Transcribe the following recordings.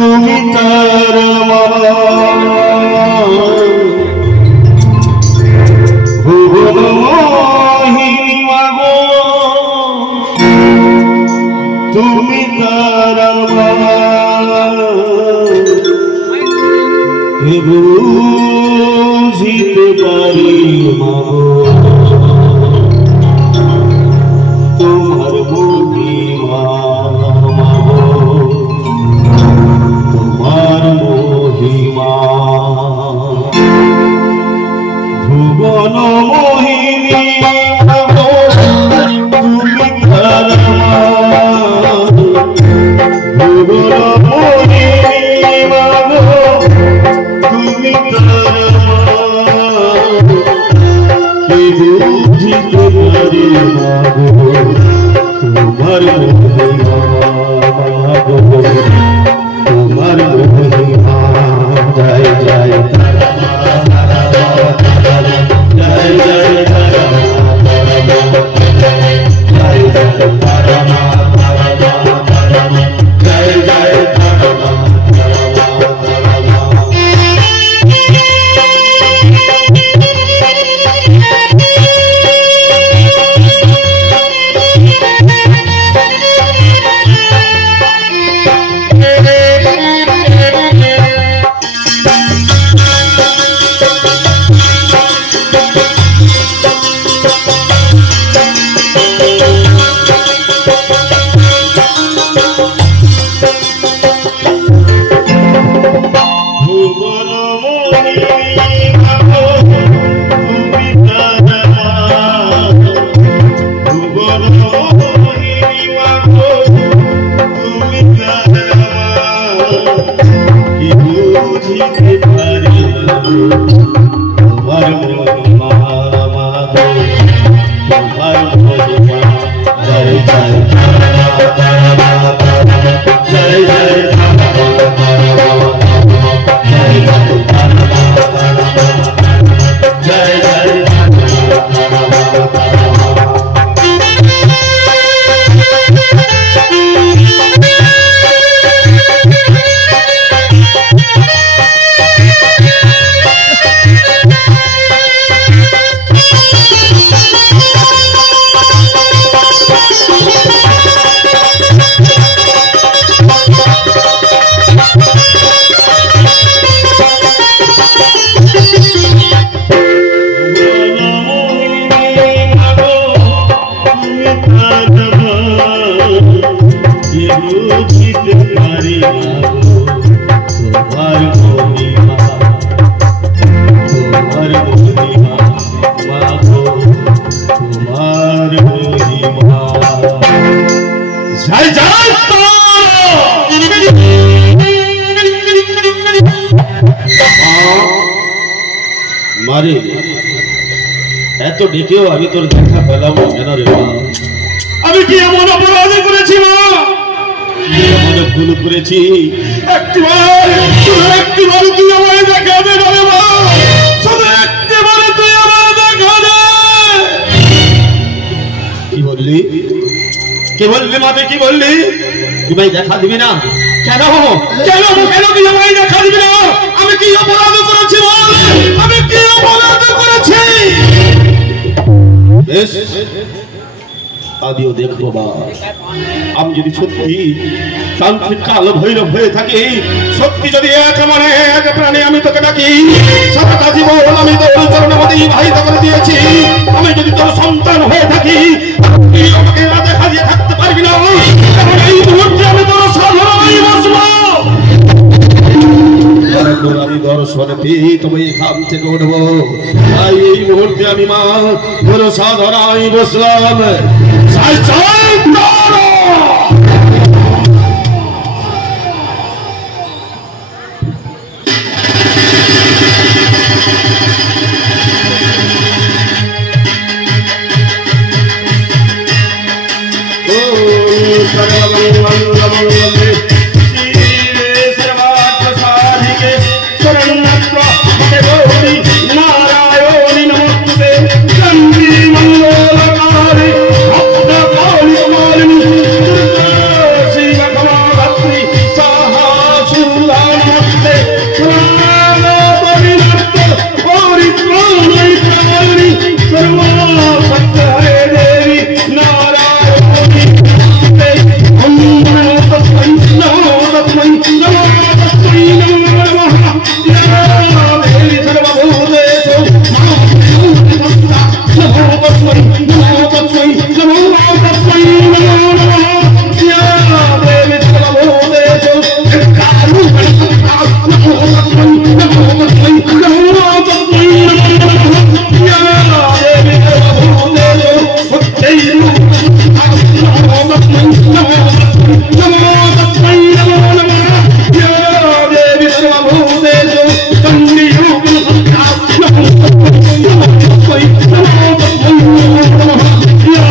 তুমি তার ভুবন মোহিনী মাগো তুমি তার বুঝিতে পারি মাগো তোমার মহিমা মাগো তোমার মহিমা ভুবন মোহিনী মাগো তুমি তার ভুবন মোহিনী মাগো তুমি তার কে বুঝিতে পারি মাগো তোমার মহিমা মাগো তোমার মহিমা জয় জয় জয় জয় মারে এত ডেকেও আমি তোর দেখা পেলাম কেন রে মা? আমি কি এমন অপরাধ করেছি মা? এমন ভুল করেছি? একটিবার তুই আমায় দেখা দে রে মা, শুধু একটিবার তুই আমায় দেখা দে। কি বললি? কি বললি মাতে? কি বললি? তুই ভাই দেখা দিবি না? কেন কেন কেন তুই আমায় দেখা দিবি না? আমি কি অপরাধ করেছি বল? আমি কি অপরাধ করেছি? বেশ আদিও দেখবো বা আমি যদি সত্যি তান্ত্রিক কাল ভৈরব হয়ে থাকি, সত্যি যদি এক মনে এক প্রাণে আমি তোকে ডাকি, সারাটা জীবন আমি তোর চরণে বাহিত করে দিয়েছি, আমি যদি তোর সন্তান হয়ে থাকি তুই আমাকে না দেখা দিয়ে থাকতে পারবি না, কারণ এই মুহূর্তে আমি তোর সাধারণই বসবো। আমি দর্শনে পেয়ে তোমায় এখান থেকে উঠবো, তাই এই মুহূর্তে আমি মা তোর সাধারণই বসলাম। নমো তস্मै নমো নমঃ ইয়া দেবী সর্বভূতেষু চণ্ডীরূপং সংস্থা নমো তস্मै নমো তস্मै নমঃ ইয়া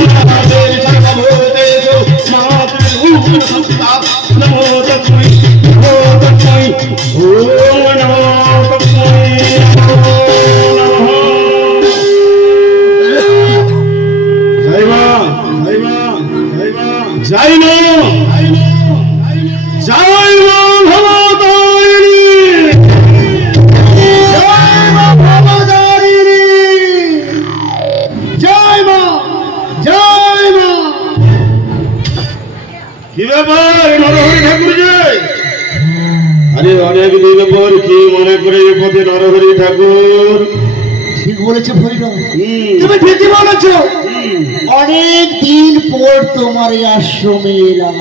দেবী সর্বভূতেষু মাতৃরূপং সংস্থা নমো তস্मै ওম নমো তস্मै জয় মা জয় মা ভবতারিণী জয় মা ভবতারিণী জয় মা জয় মা। কি ব্যাপার নরহরি ঠাকুর জয়? আরে অনেক দিন পর কি মনে করে পথে নরহরি ঠাকুর? ঠিক বলেছো ভৈরব, তুমি ঠিকই বলেছো। অনেক দিন পর তোমার এই আশ্রমে এলাম।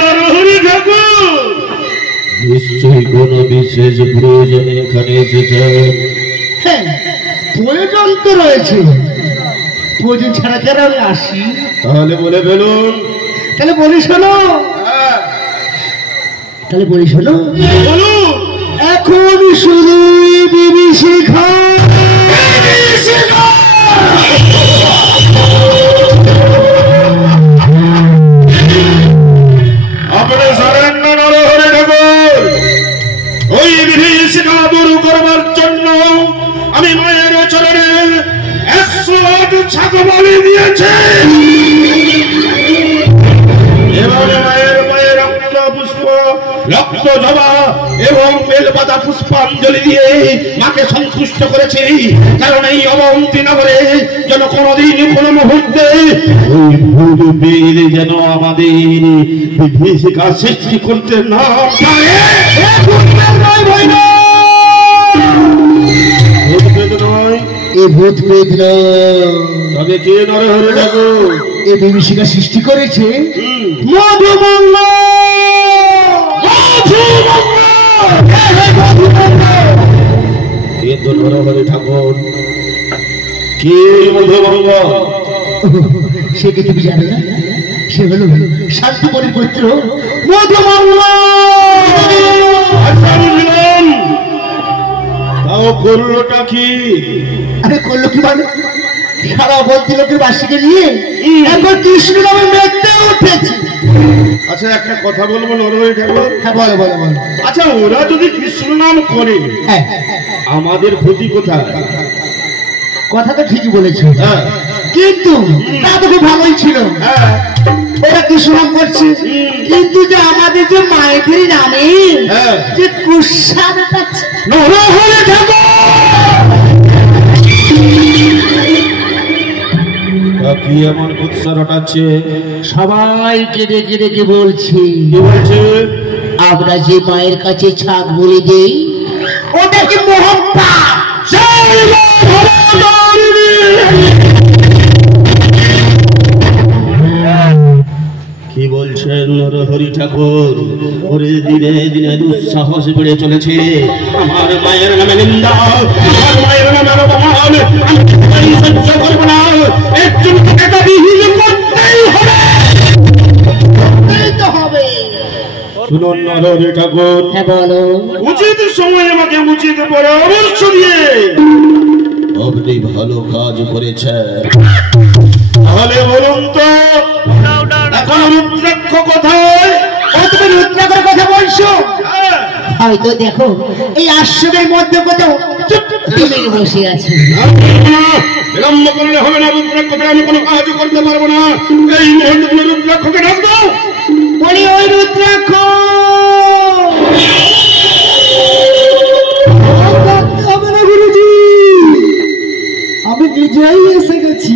নরহরি ঠাকুর নিশ্চয়ই কোনো বিশেষ প্রয়োজনে এখানে এসেছেন। হ্যাঁ, প্রয়োজন তো রয়েছে। প্রয়োজন ছাড়া কেন আমি আসি? তাহলে বলে ফেলুন। তাহলে বলি শোনো, তাহলে বলি শোনো, বলুন। এখন শুধু বিভীষিকা আপনি জানেন না নরহরি ঠাকুর, ওই বিভীষিকা দূর করবার জন্য আমি মায়ের চরণে 108 ছাগল বলি দিয়েছি। এবারে মায়ের পায়ে রক্ত পুষ্প, রক্ত জবা এবং বেলপাতা পুষ্পাঞ্জলি দিয়ে মাকে সন্তুষ্ট করেছি। কারণ এই অবন্তী নগরে যেন কোনোদিন কোনো মুহূর্তে ওই ভূত বীর যেন আমাদের বিভীষিকা সৃষ্টি করতে না পারে। ভূত প্রেত নয়, তবে কে নরহরি ঠাকুর? এই বিভীষিকা সৃষ্টি করেছে মধুমঙ্গল। কে তো নরহরি ঠাকুর? কে মধুমঙ্গল? সে কি তুমি জানো না? সে হলো শান্তিপুরের পুত্র মধুমঙ্গল। তাও করলোটা কি? আরে করলো কি মানে, সারা বলতি লোকের বাসীকে নিয়ে একবার কৃষ্ণ নামে মেঘতে উঠেছে। আচ্ছা একটা কথা বলবো নরহরি ঠাকুর। হ্যাঁ বলো বলো বলো। আচ্ছা ওরা যদি কৃষ্ণ নাম করে হ্যাঁ, আমাদের ক্ষতি কোথায়? কথা তো ঠিকই বলেছো, হ্যাঁ কিন্তু তা তো খুব ভালোই ছিল। হ্যাঁ ওরা কৃষ্ণ নাম করছে, কিন্তু যে আমাদের যে মায়েদের নামে হ্যাঁ যে কুৎসা দেখাচ্ছে নরহরি ঠাকুর। কি এমন কুৎসা রটাচ্ছে? সবাইকে ডেকে ডেকে বলছি, কি বলছে? আমরা যে মায়ের কাছে ছাগ বলে দেই ওটা কি মোহব্বা? কি বলছেন নরহরি ঠাকুর? ওরে দিনে দিনে দুঃসাহস বেড়ে চলেছে। আমার মায়ের নামে নিন্দা, আমার মায়ের নামে অপমান আমি সহ্য করব না। একজন এটা বিহীন করতেই হবে। শুনুন নরহরি ঠাকুর, হ্যাঁ বলো। উচিত সময় আমাকে উচিত পরামর্শ দিয়ে আপনি ভালো কাজ করেছেন। তাহলে বলুন তো এখন রুদ্রাক্ষ কোথায়? তুমি রুদ্রাক্ষর কথা বলছো? হয়তো দেখো এই আশ্রমের মধ্যে কোথাও চুপটি মেরে বসে আছে। বিলম্ব করলে হবে না, রুদ্রাক্ষকে আমি কোনো কাজ করতে পারবো না। এই মুহূর্তে তুমি রুদ্রাক্ষকে ডাক দাও। বলি ওই রুদ্রাক্ষ, গুরুজি আমি নিজেই এসে গেছি।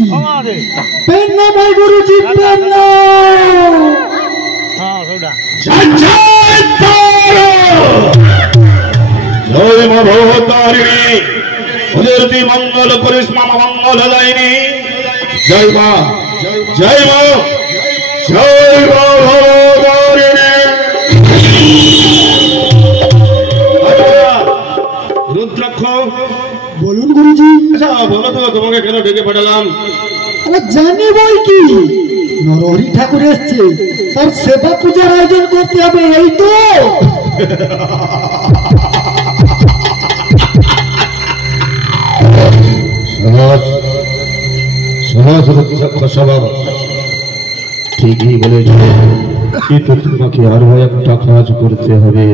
গুরুজি জয় মা ভবতারিণী, ওদের তুই মঙ্গল করিস, মামা মঙ্গল দেয়নি। জয় মা জয় মা জয় মা ভবতারিণী। রুদ্রাক্ষ বলুন গুরুজি। আচ্ছা বলো তো তোমাকে কেন ডেকে পাঠালাম? জানি বই কি নরহরি ঠাকুর এসছে, তার সেবা পূজার আয়োজন করতে হবে, এই তো। ঠিকই বলেছ, কিন্তু তোমাকে আরো একটা কাজ করতে হবে।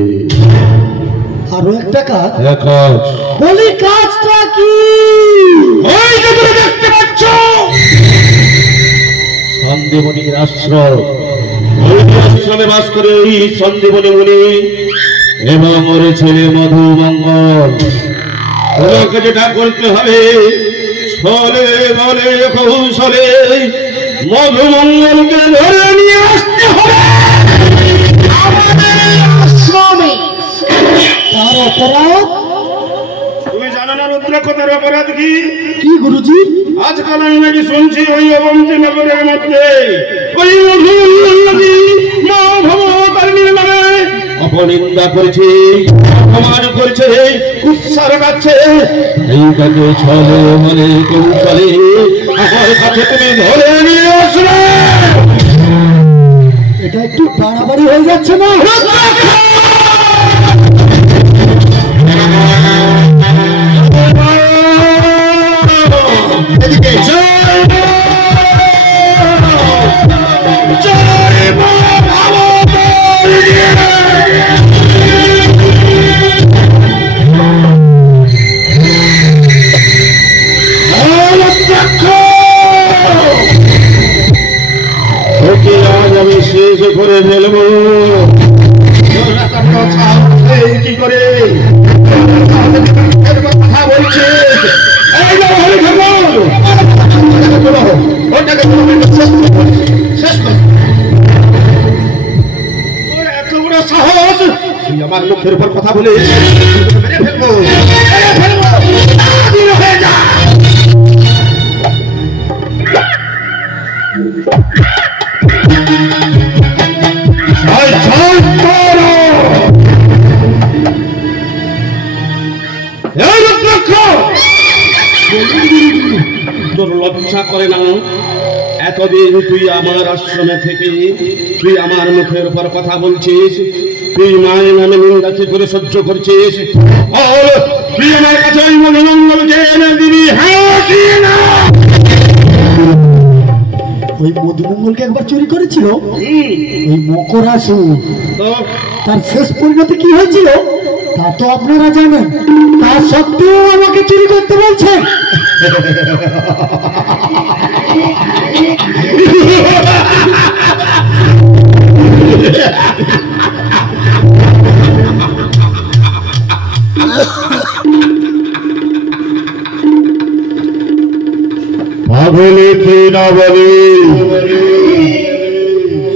আরো একটা কাজ? কাজ বলি, কাজটা কি? ওই যে তুমি দেখতে পাচ্ছ সন্দীপনীর আশ্রম, ওই আশ্রমে বাস করে ওই সন্দীপনী মুনি এবং ওর ছেলে মধুমঙ্গল। তোমাকে যেটা করতে হবে, ছলে বলে কৌশলে মধুমঙ্গলকে ধরে নিয়ে আসতে হবে আমাদের আশ্রমে। তার অপরাধ তুমি জানো না রুদ্রাক্ষ, তার অপরাধ কি? কি গুরুজি? আজকাল আমি নাকি শুনছি ওই অবন্তী নগরের মধ্যে ওই মধুমঙ্গলকে মা ভবতারিণীর নামে অপনিন্দা করেছে, অপমান করেছে, কুৎসার কাছে। এইটাকে ছলে বলে কৌশলে আমার কাছে তুমি ধরে নিয়ে আসলে। এটা একটু বাড়াবাড়ি হয়ে যাচ্ছে না? এদিকে আমি শেষ করে ফেলবো। কি করে কথা বলছে? এত বড় সাহস, তুই আমার মুখের উপর কথা বলে মেরে ফেলবো, হয়ে যা। তোর লজ্জা করে না? এতদিন তুই আমার আশ্রমে থেকে তুই আমার মুখের উপর কথা বলছিস, তুই মায়ের নামে নিন্দাকে করে সহ্য করছিস, তুই আমার কাছে ওই মধুমঙ্গলকে এনে দিবি? হ্যাঁ কি না? ওই মধুমঙ্গলকে একবার চুরি করেছিল ওই মকরাসুর, তো তার শেষ পরিণতি কি হয়েছিল তা তো আপনারা জানেন। তা সত্ত্বেও আমাকে চুরি করতে বলছেন? পাগলে কি না বলে,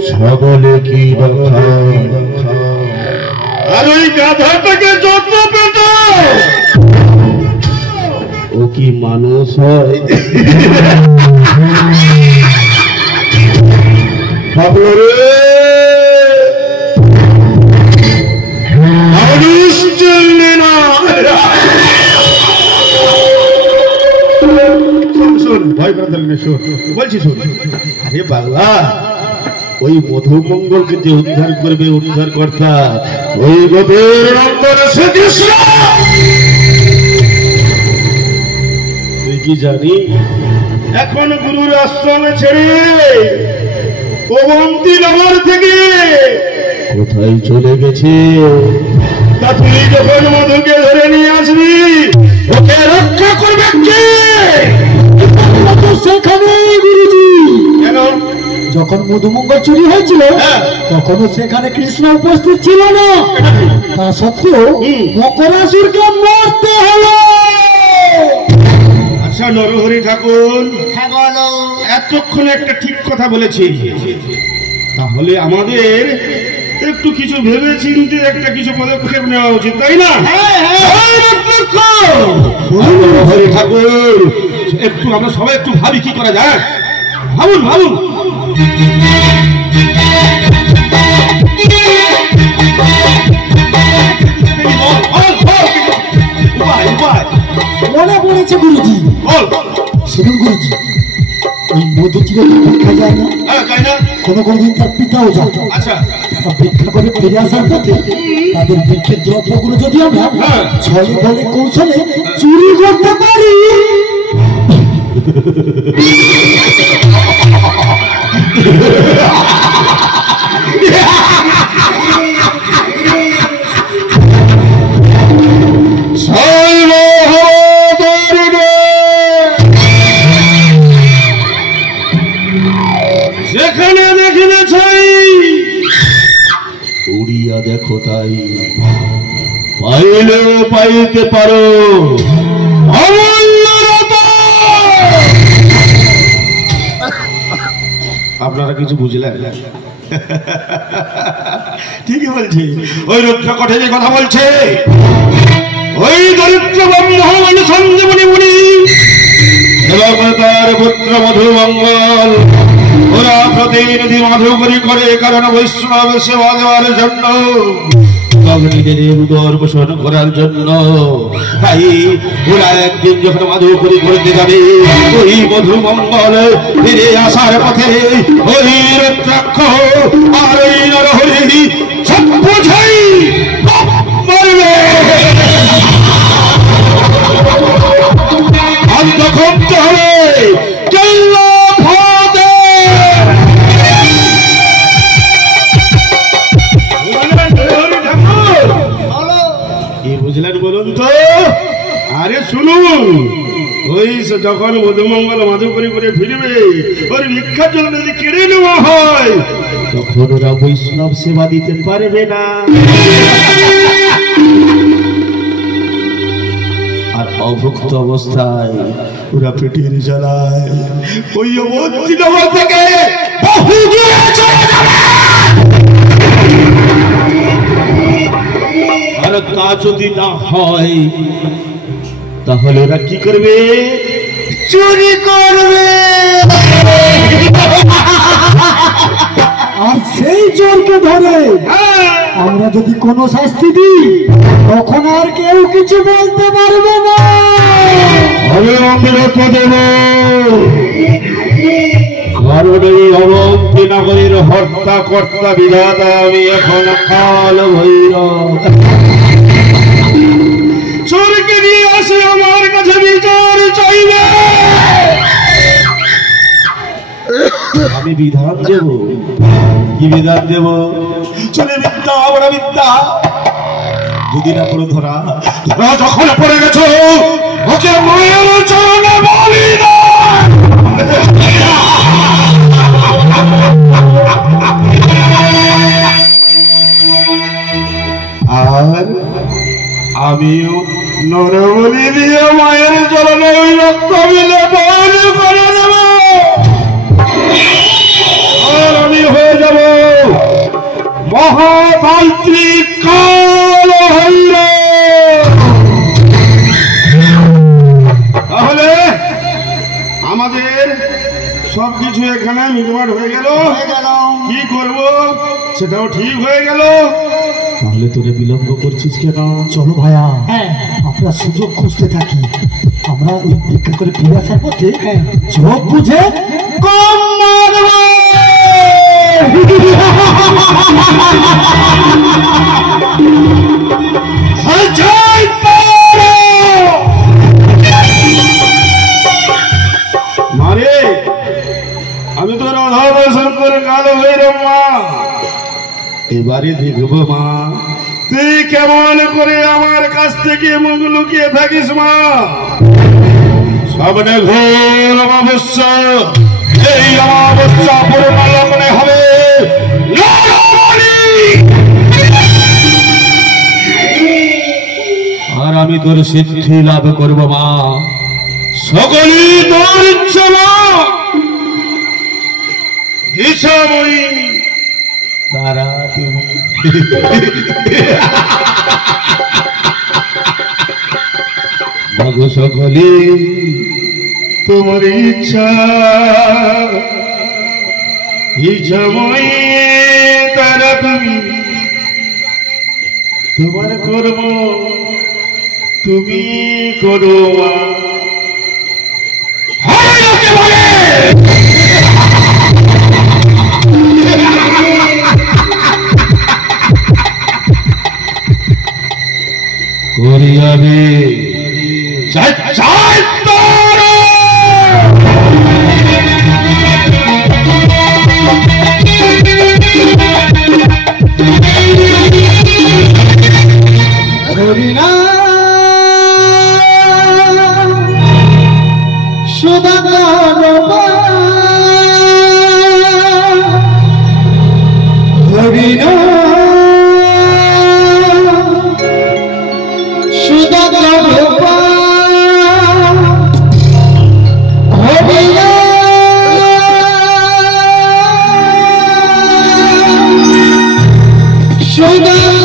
ছাগলে কি কথা। আর ওই গাধাটাকে যত্ন পেত, ও কি মানুষ হয়? মানুষ চলবে না। শোন ভয় করে দিলেন, শোন বলছি, শোন। আরে বাংলা, ওই মধুমঙ্গলকে যে উদ্ধার করবে উদ্ধার কর্তা ওই গোপের নন্দন শ্রীকৃষ্ণ। তুই কি জানি এখন গুরুর আশ্রমে ছেড়ে অবন্তী নগর থেকে কোথায় চলে গেছে? তা তুই যখন মধুকে ধরে নিয়ে আসবি, ওকে রক্ষা করবে কে? সেখানেই গুরুজি। কেন? যখন মধুমঙ্গল চুরি হয়েছিল তখনও সেখানে কৃষ্ণ উপস্থিত ছিল না। তা সত্ত্বেও মকরাসুরকে মারতে হলো। আচ্ছা নরহরি ঠাকুর, এতক্ষণ একটা ঠিক কথা বলেছি, তাহলে আমাদের একটু কিছু ভেবে চিন্তে একটা কিছু পদক্ষেপ নেওয়া উচিত, তাই না? নরহরি ঠাকুর, একটু আমরা সবাই একটু ভাবি কি করা যায়। ভাবুন ভাবুন। মনে পড়েছে গুরুজি। শুনুন গুরুজি, ওই মধু চিরে দেখা যায় না, কোনোদিন তার পিতাও যায়। আচ্ছা, তারা ভিক্ষা করে ফিরে আসার পথে তাদের ভিক্ষের দ্রব্যগুলো যদি আমরা ছলে বলে কৌশলে চুরি করতে পারি, যেখানে দেখিলে ছাই উড়িয়া দেখো তাই, পাইলেও পাইতে পারো আপনারা কিছু বুঝলেন? ঠিকই বলছে, ওই রুদ্রকঠে যে কথা বলছে, ওই দরিদ্র ব্রহ্মণ সঞ্জীবনী মুনি এবং তার পুত্র মধুমঙ্গল ওরা প্রতিনিধি মধুকরি করে, কারণ বৈষ্ণব সেবা দেওয়ার জন্য, নিজেদের উদর পোষণ করার জন্য। তাই ওরা একদিন যখন মাধুকরি করতে যাবে, ওই মধুমঙ্গল ফিরে আসার পথে ওই রুদ্রাক্ষ আর ওই নরহরি সব বোঝাই মরবে। অন্ত করতে হবে বুঝলেন বলুন তো? আরে শুনুন, ওই যখন মধুমঙ্গল মাধুকরি করে ফিরবে, ওর ভিক্ষার জন্য যদি কেড়ে নেওয়া হয়, তখন ওরা বৈষ্ণব সেবা দিতে পারবে না। আর অভুক্ত অবস্থায় ওরা পেটের জ্বালায় ওই অবধি নগর থেকে বহু দূরে চলে যাবে। আর তা যদি না হয়, তাহলে ওরা কি করবে? চুরি করবে। আর সেই চোরকে ধরে আমরা যদি কোনো শাস্তি দিই, তখন আর কেউ কিছু বলতে পারবে না। কারণ এই অনন্তি নগরীর হত্যা কর্তা বিধাতা আমি এখন কাল ভৈরব। চোরকে নিয়ে আসে আমার কাছে বিচার চাইবে, আমি বিধান দেব। কি বিধান দেব? চলে বিদ্যা, আমরা বিদ্যা যদি না করে ধরা যখন পড়ে গেছো, ওকে মায়ের চরণে বলি না। আর আমিও নরবলি দিয়ে মায়ের চরণে ওই রক্ত মিলে বহন করে দেব। আর আমি হয়ে যাব মহাতান্ত্রিক কাল ভৈরব। তাহলে আমাদের সবকিছু এখানে মিটমাট হয়ে গেল। কি করব সেটাও ঠিক হয়ে গেল। তাহলে তোরে বিলম্ব করছিস কেন? চলো ভাইয়া, আমরা সুযোগ খুঁজতে থাকি। আমরা ওই ভিক্ষা করে ফিরে আসার পথে চোখ বুঝে কম মারব। মারে, আমি তোর অধব শঙ্কর কাল ভৈরব মা। এবারে দেখব মা, তুই কেমন করে আমার কাছ থেকে মুখ লুকিয়ে থাকিস মা। সামনে ঘোর অমাবস্যা, এই অমাবস্যা পরিপালনে হবে আর আমি তোর সিদ্ধি লাভ করব মা। সকলই তোর ইচ্ছা মা। হিসাবই তারা তুমি সকলে তোমার ইচ্ছা, হিসাবই তারা তুমি। তোমার কর্ম তুমি করো মা। করিয়াবে জয় জয় তারা হরিনা সদাকাল হরিনা সদাকাল হরিনা সদাকাল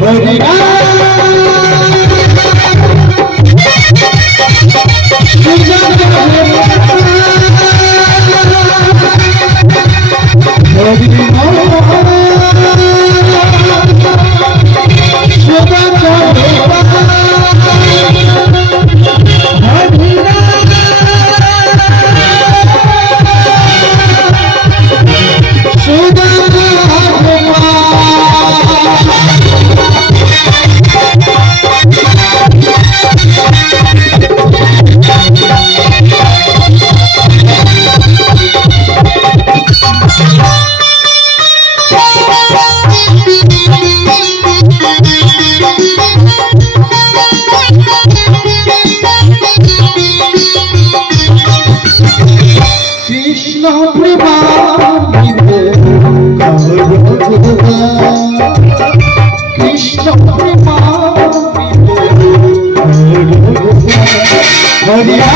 হরিনা কৃষ্ণ প্রেমামৃতে কৃষ্ণ প্রেমামৃতে হরিয়া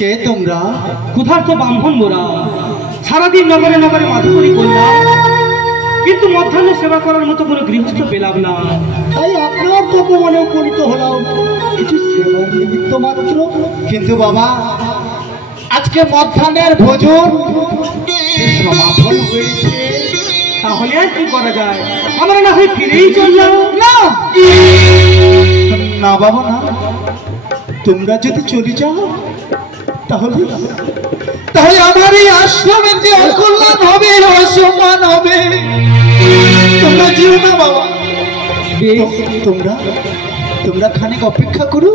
কে তোমরা? ক্ষুধার্ত ব্রাহ্মণ মোরা, সারাদিন নগরে নগরে মাধুকরী করলাম, কিন্তু মধ্যাহ্ন সেবা করার মতো কোনো গৃহস্থ পেলাম না। তাই আপনার তপমনে উপনীত হলাম কিছু সেবার নিমিত্ত মাত্র। কিন্তু বাবা, আজকে মধ্যাহ্নের ভোজন সমাপন হয়েছে, তাহলে আর কি করা যায়? আমরা না হয় ফিরেই চললাম। না না বাবা না, তোমরা যদি চলে যাও তাহলে তাহলে আমার এই আশ্রমের যে অকল্যাণ হবে, অসম্মান হবে। তোমরা যেও না বাবা, তোমরা খানিক অপেক্ষা করো,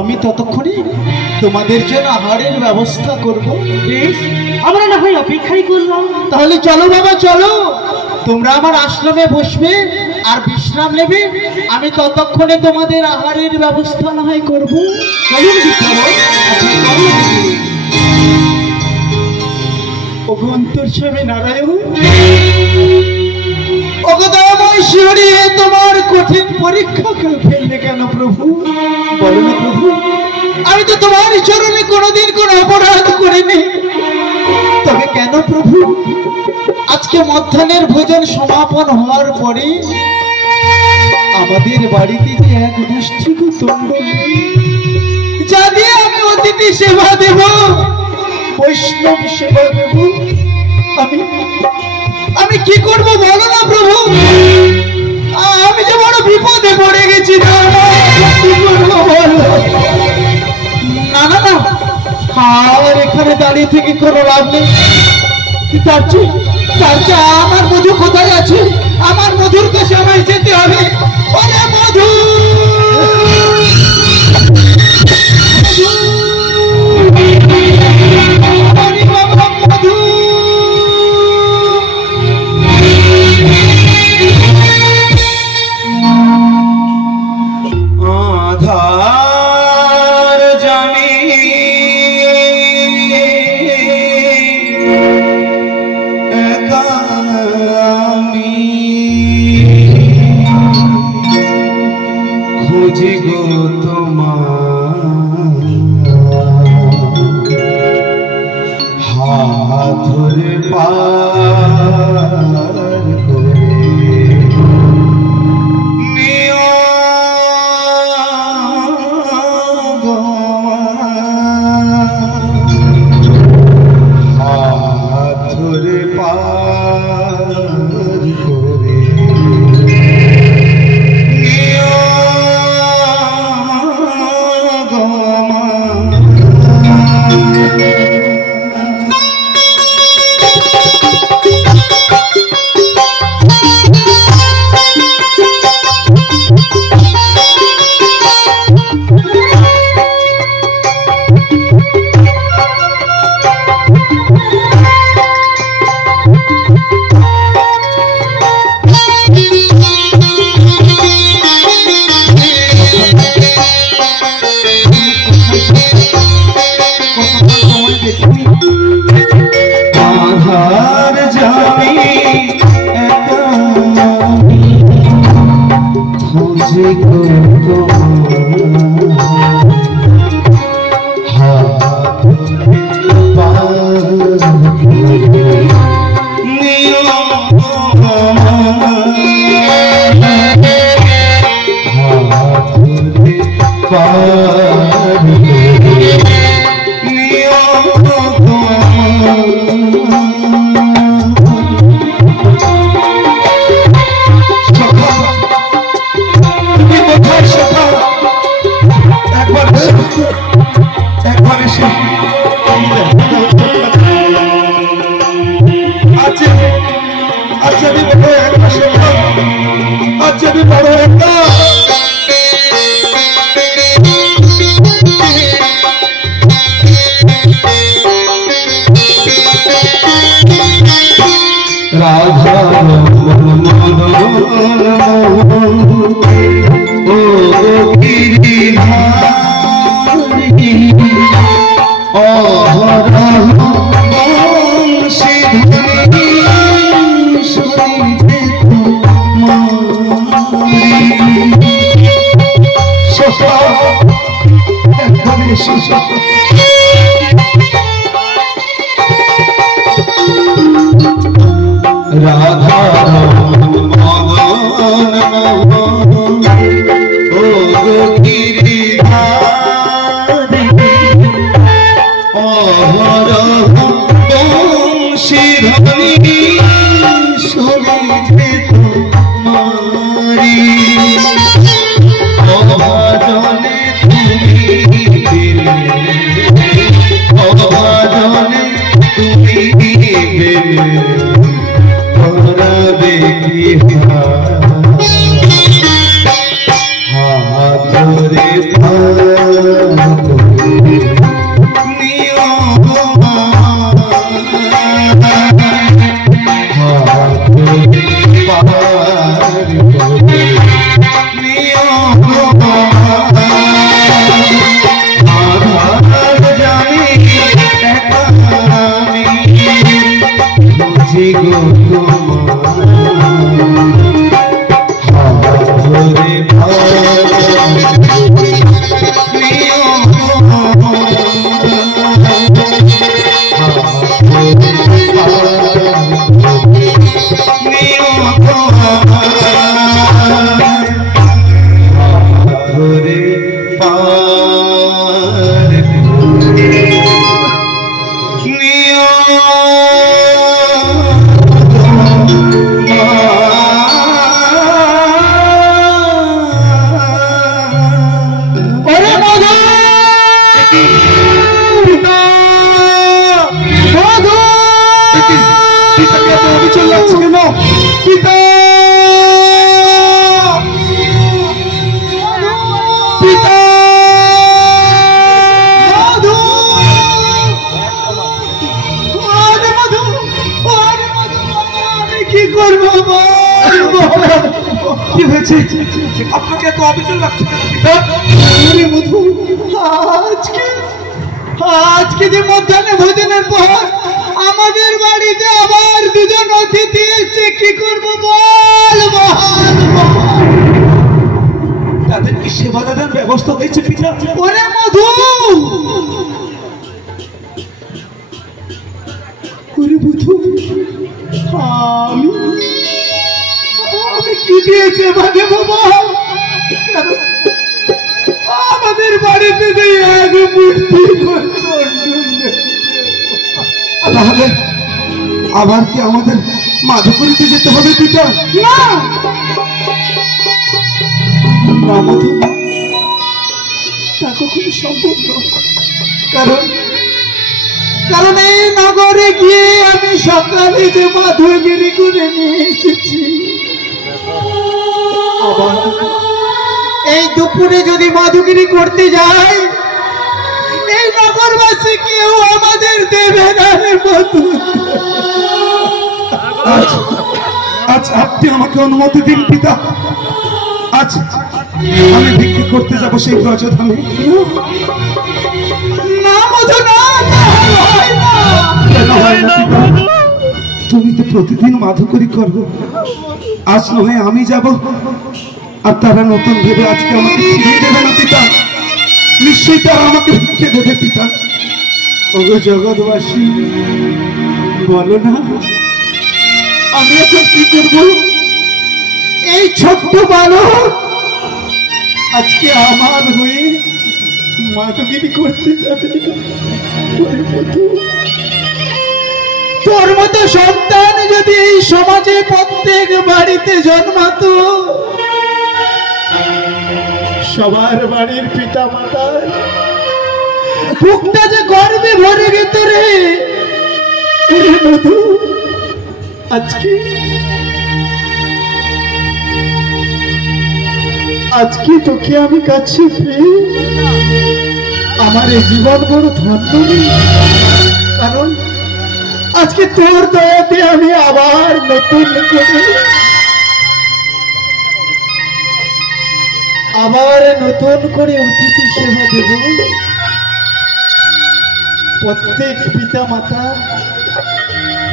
আমি ততক্ষণে তোমাদের জন্য আহারের ব্যবস্থা করব। বেশ, আমরা না হয় অপেক্ষাই করলাম। তাহলে চলো বাবা, চলো, তোমরা আমার আশ্রমে বসবে আর বিশ্রাম নেবে। আমি ততক্ষণে তোমাদের আহারের ব্যবস্থা না হয় করবো। চলুন বিপ্লব। অন্তর্যামী নারায়ণ, অগদময় শিহরি, তোমার কঠিন পরীক্ষা ফেললে কেন প্রভু? বলো না প্রভু, আমি তো তোমার চরণে কোনোদিন কোনো অপরাধ করিনি, তবে কেন প্রভু আজকে মধ্যাহ্নের ভোজন সমাপন হওয়ার পরে আমাদের বাড়িতে যে এক গোষ্ঠী কুটুম্ব যা দিয়ে আমি অতিথি সেবা দেব, বৈষ্ণব সেবা দেব, আমি কি করবো বলো না প্রভু? আমি যে বড় বিপদে পড়ে গেছি, না না না, আর এখানে দাঁড়িয়ে থেকে কোনো লাভ নেই। তার চেয়ে আমার মধু কোথায় আছে? আমার মধুর কাছে আমায় যেতে হবে। ওরে মধু, হাত ধরে অবিচল লাগছে কেন পিতা? পিতা মধু, আরে মধু, আরে মধু, আমি কি করবো? কি হয়েছে? আপনাকে এত অবিচল লাগছে কেন পিতা? আরে মধু, আজকে যে মধ্যাহ্নে ভোজনের পর আমাদের বাড়িতে আবার দুজন অতিথি এসে, কি করবো বল? তাদের কি সেবা দানের ব্যবস্থা হয়েছে পিতা? ওরে মধু, ওরে মধু, আমি কি দিয়ে সেবা দেবো বল? আমাদের বাড়িতে যে এক মূর্তি, তাহলে আবার কি আমাদের মাধুকরীতে যেতে হবে পিতা? না মধু, তা কখনো সম্ভব নয়। কারণ এই নগরে গিয়ে আমি সকালে যে মাধুগিরি করে নিয়ে এসেছি, আবার এই দুপুরে যদি মাধুগিরি করতে যাই, এই নগরবাসী কেউ আমাদের দেবে না রে মধু। আজ আপনি আমাকে অনুমতি দিন পিতা, আজ আমি ভিক্ষে করতে যাব সেই ব্রজধামে। না মধু, না, তুমি তো প্রতিদিন মাধুকরী করো, আজ নয় আমি যাব। আর তারা নতুন ভেবে আজকে আমাকে ফিরিয়ে দেবে না পিতা, নিশ্চয়ই তারা আমাকে ভিক্ষে দেবে পিতা। ওগো জগৎবাসী, বলো না আমি এখন কি করব? এই ছোট্ট বালক আজকে আমার হয়ে মাধুগিরি করতে যাবে। তোর মতো সন্তান যদি এই সমাজে প্রত্যেক বাড়িতে জন্মাতো, সবার বাড়ির পিতা মাতার বুকটা যে গর্বে ভরে যেত রে মধু। আজকে তোকে আমি কাছে পেয়ে আমার এই জীবন বড় ধন্য, কারণ আজকে তোর দয়াতে আমি আবার নতুন করে অতিথি সেবা দেব। প্রত্যেক পিতা মাতা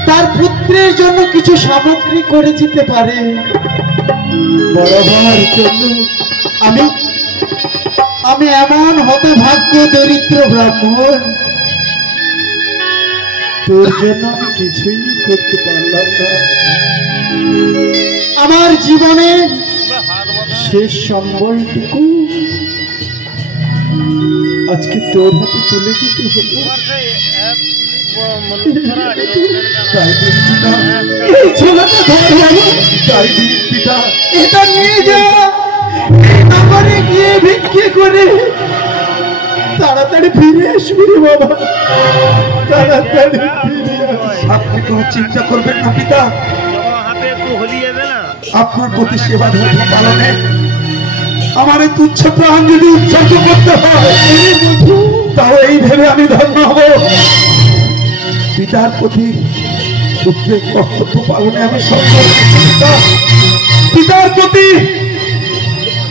তার পুত্রের জন্য কিছু সামগ্রী করে যেতে পারে, বড় হওয়ার জন্য আমি এমন হতভাগ্য দরিদ্র ব্রাহ্মণ, তোর জন্য আমি কিছুই করতে পারলাম না। আমার জীবনের শেষ সম্বলটুকু আজকে তোর হাতে তুলে দিতে হলো। এটা নিয়ে যা, নগরে গিয়ে ভিক্ষে করে তাড়াতাড়ি ফিরে আসবি রে বাবা, তাড়াতাড়ি ফিরে আস। আপনি কোনো চিন্তা করবেন না পিতা, আপনার প্রতি সেবা ধর্ম পালনে আমার এই তুচ্ছ প্রাণ যদি উৎসর্গ করতে হয়, তাও এই ভেবে আমি ধন্য হব। পিতার প্রতি পুত্রের কর্তব্য পালনে আমি সক্ষম, পিতার প্রতি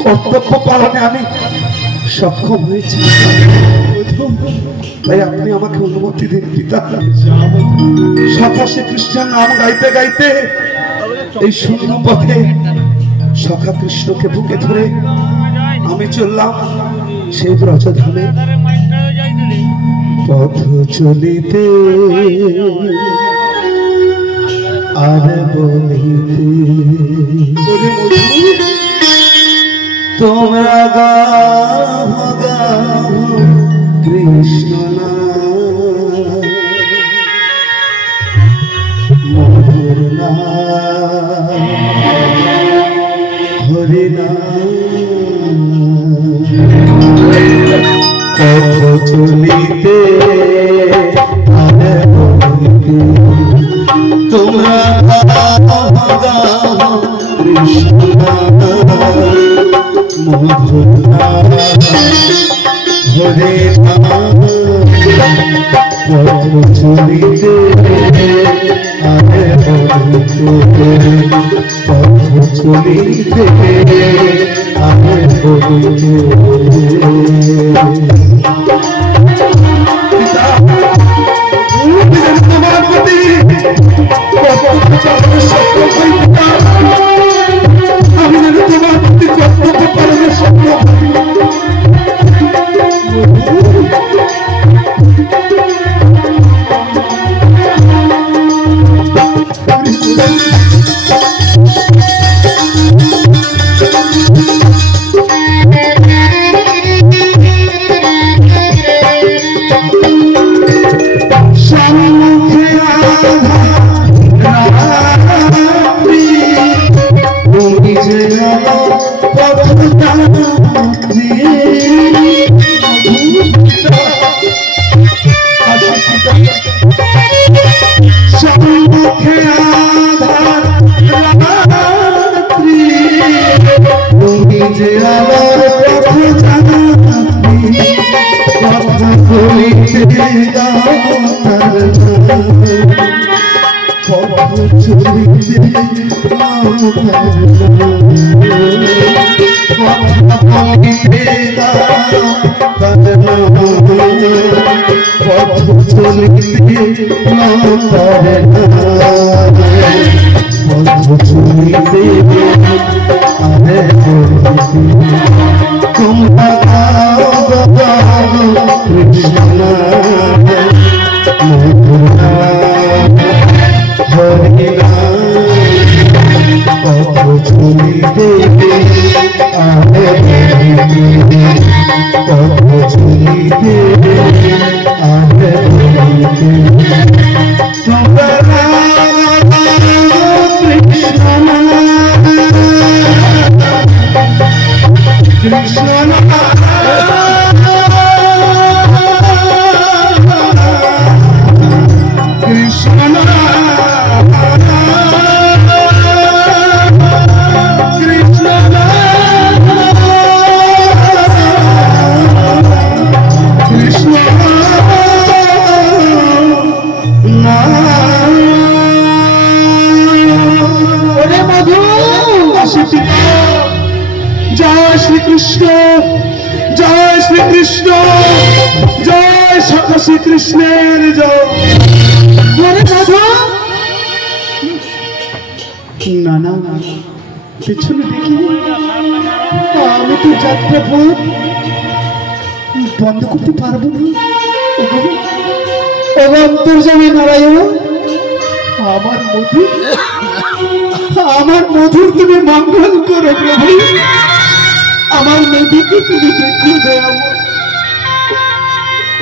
কর্তব্য পালনে আমি সক্ষম হয়েছি। তাই আপনি আমাকে অনুমতি দিন পিতা। সখা শ্রীকৃষ্ণের নাম গাইতে গাইতে এই শূন্য পথে সখা কৃষ্ণকে বুকে ধরে আমি চললাম সেই ব্রজধামে। পথ চলিতে আর বলিতে তোমরা গাও গাও কৃষ্ণ মধুর নাম হরি নাম। পথ চলিতে আর বলিতে তোমরা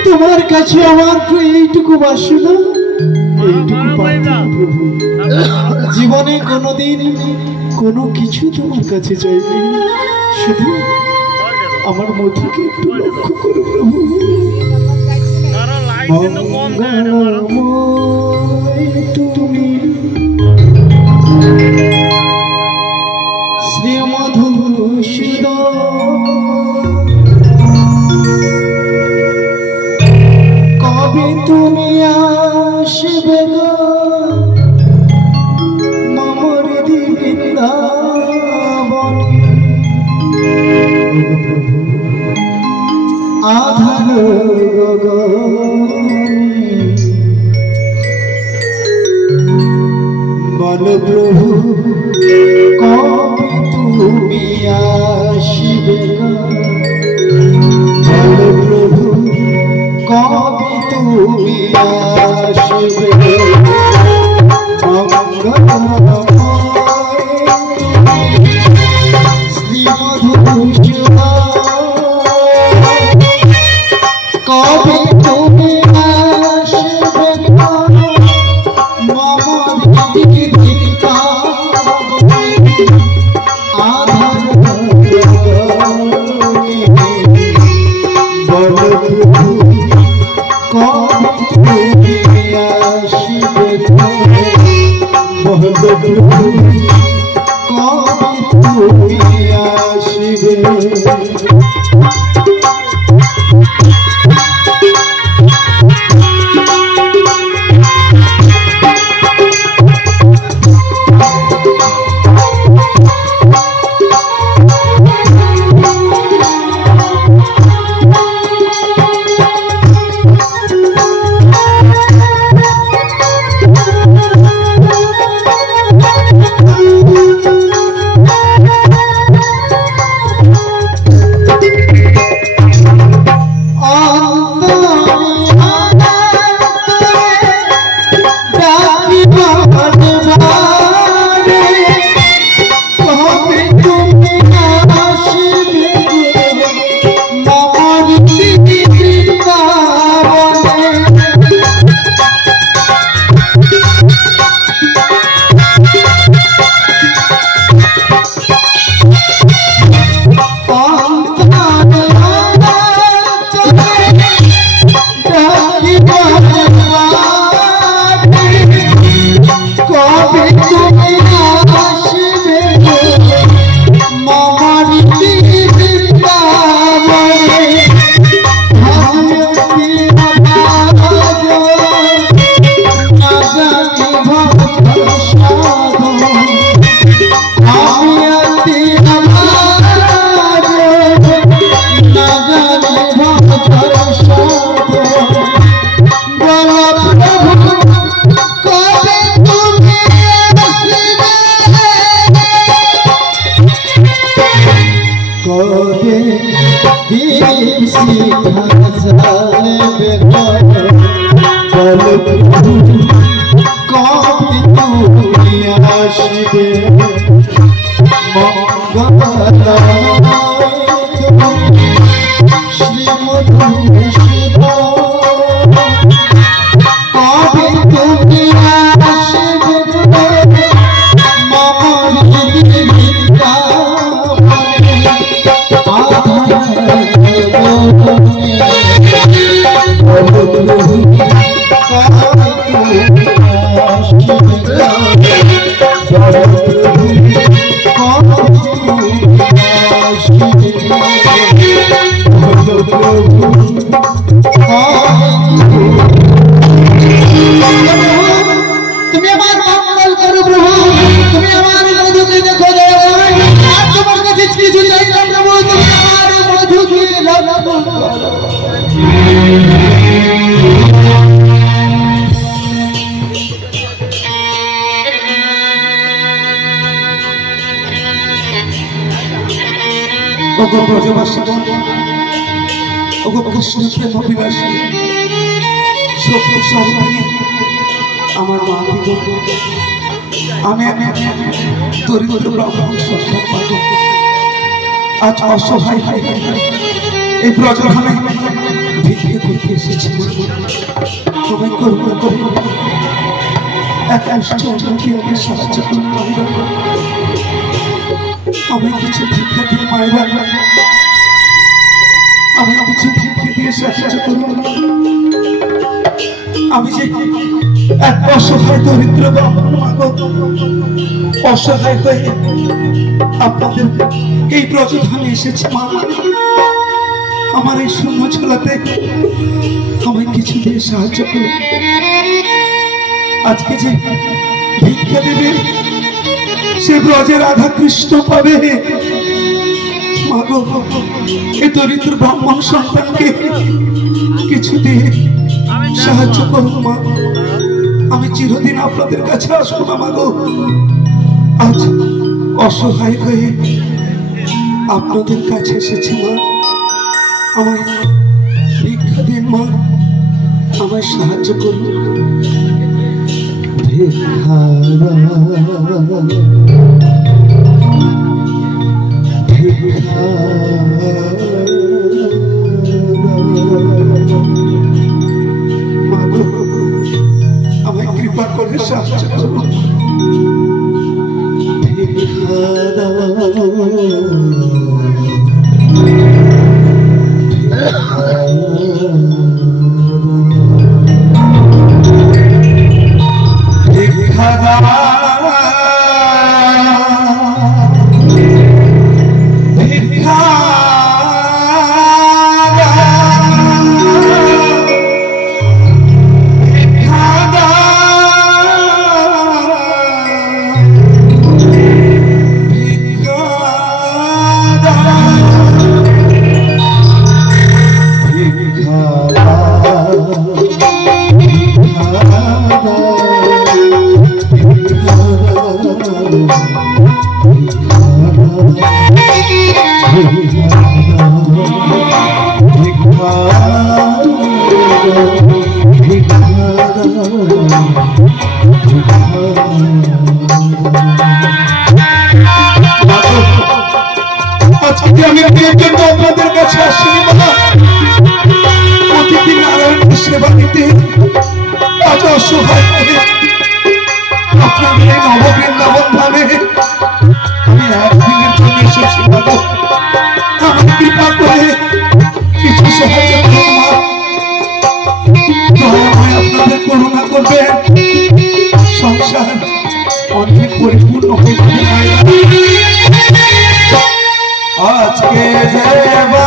তোমার কাছে আমার এইটুকু বাসনা, জীবনে কোনোদিন কোনো কিছু তোমার কাছে চাইবে, শুধু আমার মধুকে একটু লক্ষ্য করো প্রভু। তুমি শ্রী মধুসূদন কবে তুমি আসবে মমর বৃন্দাবনে, আধার বল প্রভু কবে তুমি আসবে, বল প্রভু কবে তুমি আসবে, শ্রী মধুসূদন কবে তুমি আসবে মম কবে তুমি আসবে দরিদ্র ব্রাহ্মণ সন্তান পাবো আজ অসহায় এই ব্রজধামে ভিক্ষে করতে এসেছি সবাই করুণা করে এক অষ্টকে আমি সাহায্য করতে আমি কিছু ভিক্ষা দিয়ে মায়েরা আমি কিছু ভিক্ষে দিয়ে সাহায্য করব আমি যে এক অসহায় দরিদ্র ব্রাহ্মণ মাগো অসহায় হয়ে আপনাদের এই ব্রজধামে এসেছি মা আমার এই শূন্য ছোলাতে আমায় কিছু দিয়ে সাহায্য করো আজকে যে ভিক্ষা দেবে সে ব্রজে রাধা কৃষ্ণ পাবে মাগো এই দরিদ্র ব্রাহ্মণ সন্তানকে কিছু দিয়ে সাহায্য করো মা আমি চিরদিন আপনাদের কাছে আসবো না মাগো আজ অসহায় হয়ে আপনাদের কাছে এসেছি মা আমায় ভিক্ষা দিন মা আমায় সাহায্য করুন ভিক্ষা আমায় কৃপা করে সাহায্য করুন ভিক্ষা আজকে আমি বিয়ের জন্য আপনাদের কাছে আসিনি বাবা, প্রতিদিন নারায়ণের সেবা দিতে। আজ অসহায় আপনাদের এই নববৃন্দাবন ধামে আমি একদিনের জন্য এসেছি বাবা, আমার কৃপা করে কিছু সাহায্য করুন মা। দয়াময় আপনাদের করুণা করবেন, সংসার অনেক পরিপূর্ণ হয়ে যাবে মায়েরা। আজকে দেবা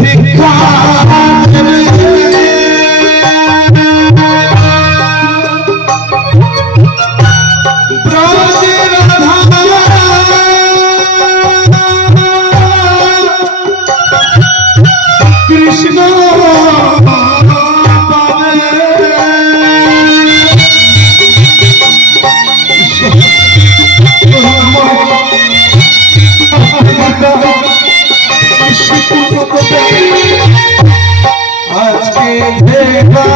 ভিক্ষা কৃষ্ণ আজকে দেবা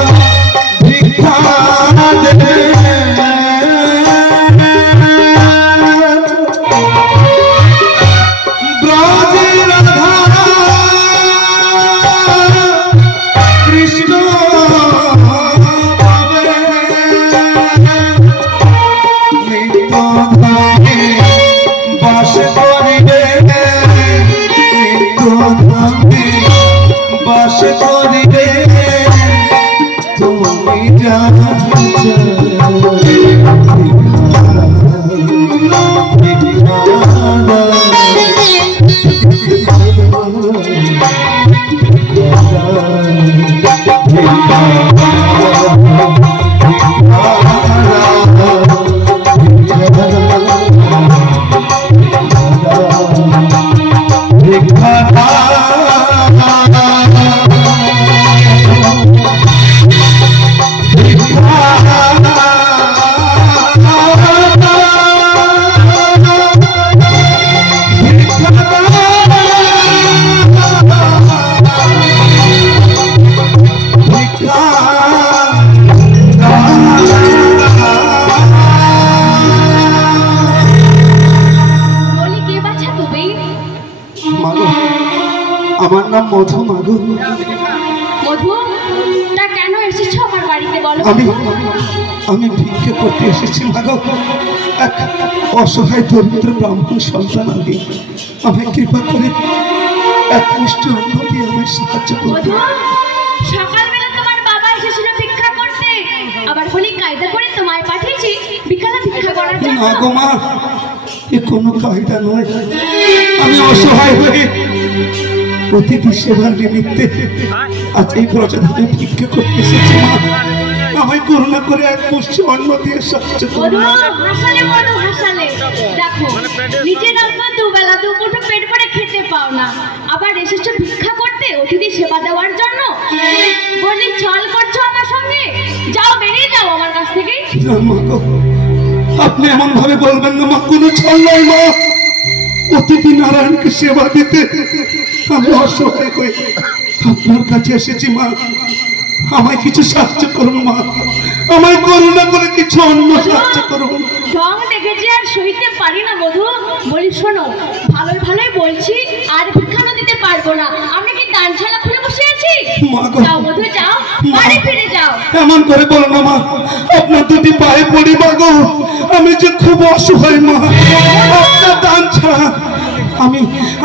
ভিক্ষা দেবে ব্রজের রাধা কৃষ্ণ নিত্য ধামে বাস করিবে, নিত্য ধামে বাস করিবে, তুমি জানো আমার নাম মধু। মাগো মধু, তা কেন এসেছো আমার বাড়িতে বলো? আমি ভিক্ষে করতে এসেছি মাগো। এক অসহায় দরিদ্র ব্রাহ্মণ সন্তান আমি, আমায় কৃপা করে এক মুষ্টি অন্ন দিয়ে আমায় সাহায্য করবে। সকালবেলা তোমার বাবা এসেছিল ভিক্ষা করতে, আবার বলি কায়দা করে তোমায় পাঠিয়েছি বিকালে ভিক্ষা করার জন্য। না গো মা, এ কোনো কায়দা নয়। আমি অসহায় হয়ে অতিথি সেবার নিমিত্তে আজ এই প্রজাধামে ভিক্ষা করতে এসেছি মা। আমায় করুণা করে এক মুষ্টি অন্ন দিয়ে সাহায্য করুন। হাসালে দেখো, নিজের আত্মা দুবেলা দুপুরো পেট ভরে খেতে পাও না, আবার এসেছো ভিক্ষা করতে অতিথি সেবা দেওয়ার জন্য। বলি ছল করছো আমার সঙ্গে, যাও বেরিয়ে যাও আমার কাছ থেকে। আপনি এমন ভাবে বলবেন না মা, কোনো ছল নয় মা। অতিথি নারায়ণকে সেবা দিতে আমি অসহায় হয়ে আপনার কাছে এসেছি মা। আমায় কিছু সাহায্য করুন মা, আমায় করুণা করে কিছু অন্য সাহায্য করুন। ঢং দেখেছি আর সইতে পারি না বধূ। বলি শোনো, ভালোই ভালোই বলছি, আর ভিক্ষা দিতে পারবো না। আমরা কি দান ছাড়া খুলে বসে আছি? যাও বধূ, যাও বাড়ি ফিরে যাও। এমন করে বলো না মা, আপনার দুটি পায়ে পড়ি মা গো। আমি যে খুব অসহায় মা, আপনার দান ছাড়া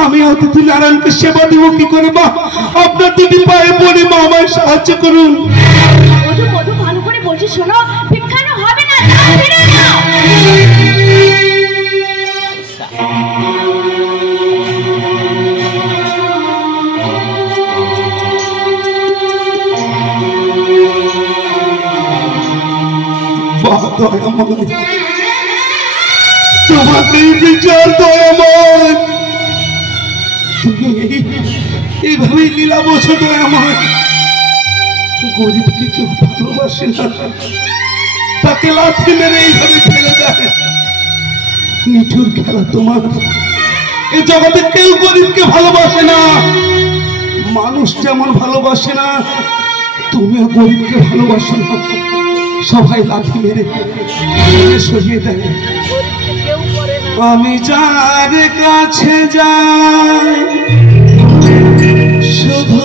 আমি অতিথি নারায়ণকে সেবা দিব কি করে মা? আপনার দুটি পায়ে পড়ি মা, আমায় সাহায্য করুন। বধূ বধূ ভালো করে বলছি শোনো, ভিক্ষা হবে না, ফিরে যাও। তোমাকে বিচার দয়াময়, তুমি এইভাবেই লীলা বোঝো দয়াময়। গরিবকে কেউ ভালোবাসে না, তাকে লাথি মেরে এইভাবে ফেলে দেয়। নিঠুর খেলা তোমার। এই জগতে কেউ গরিবকে ভালোবাসে না, মানুষ যেমন ভালোবাসে না তুমিও গরিবকে ভালোবাসো না, সবাই লাথি মেরে সরিয়ে দেয়। আমি যার কাছে যাই শুধু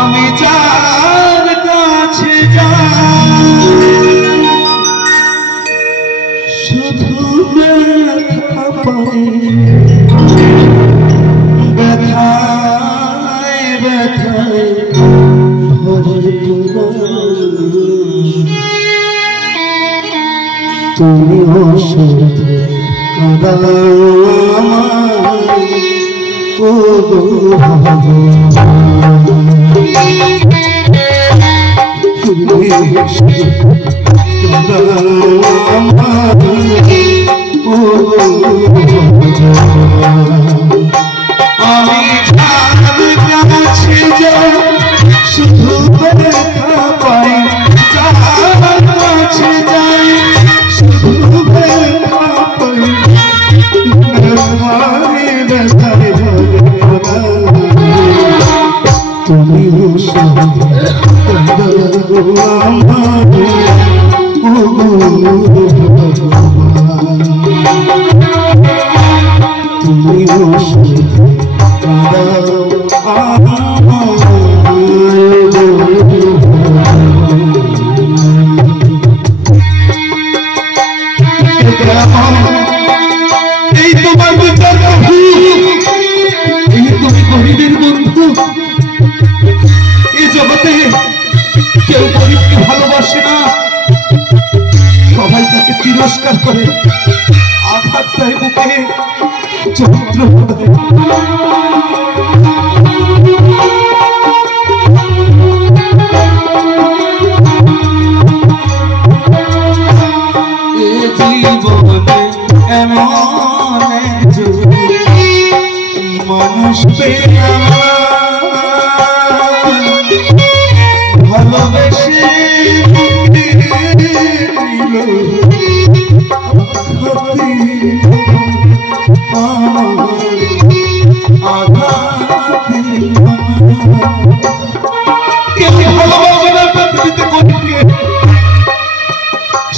আমি যার কাছে যাই শুধু ব্যথা পাই, ব্যথায় ব্যথায় তুমি ওষুধ ও তুমি আমি কাছে যাই শুধু ব্যথা পাই, কাছে যাই শুধু ব্যথা পাই, ব্যথায় তুমি তুমি এই তোমার বিচার প্রভু, এই তুমি গরিবের বন্ধু। এই জগতে কেউ গরিবকে ভালোবাসে না, সবাই তাকে তিরস্কার করে, আঘাত দেয় বুকে, যন্ত্রণা দেয়। জীবনে এমন একজন মানুষ ভালোবেসে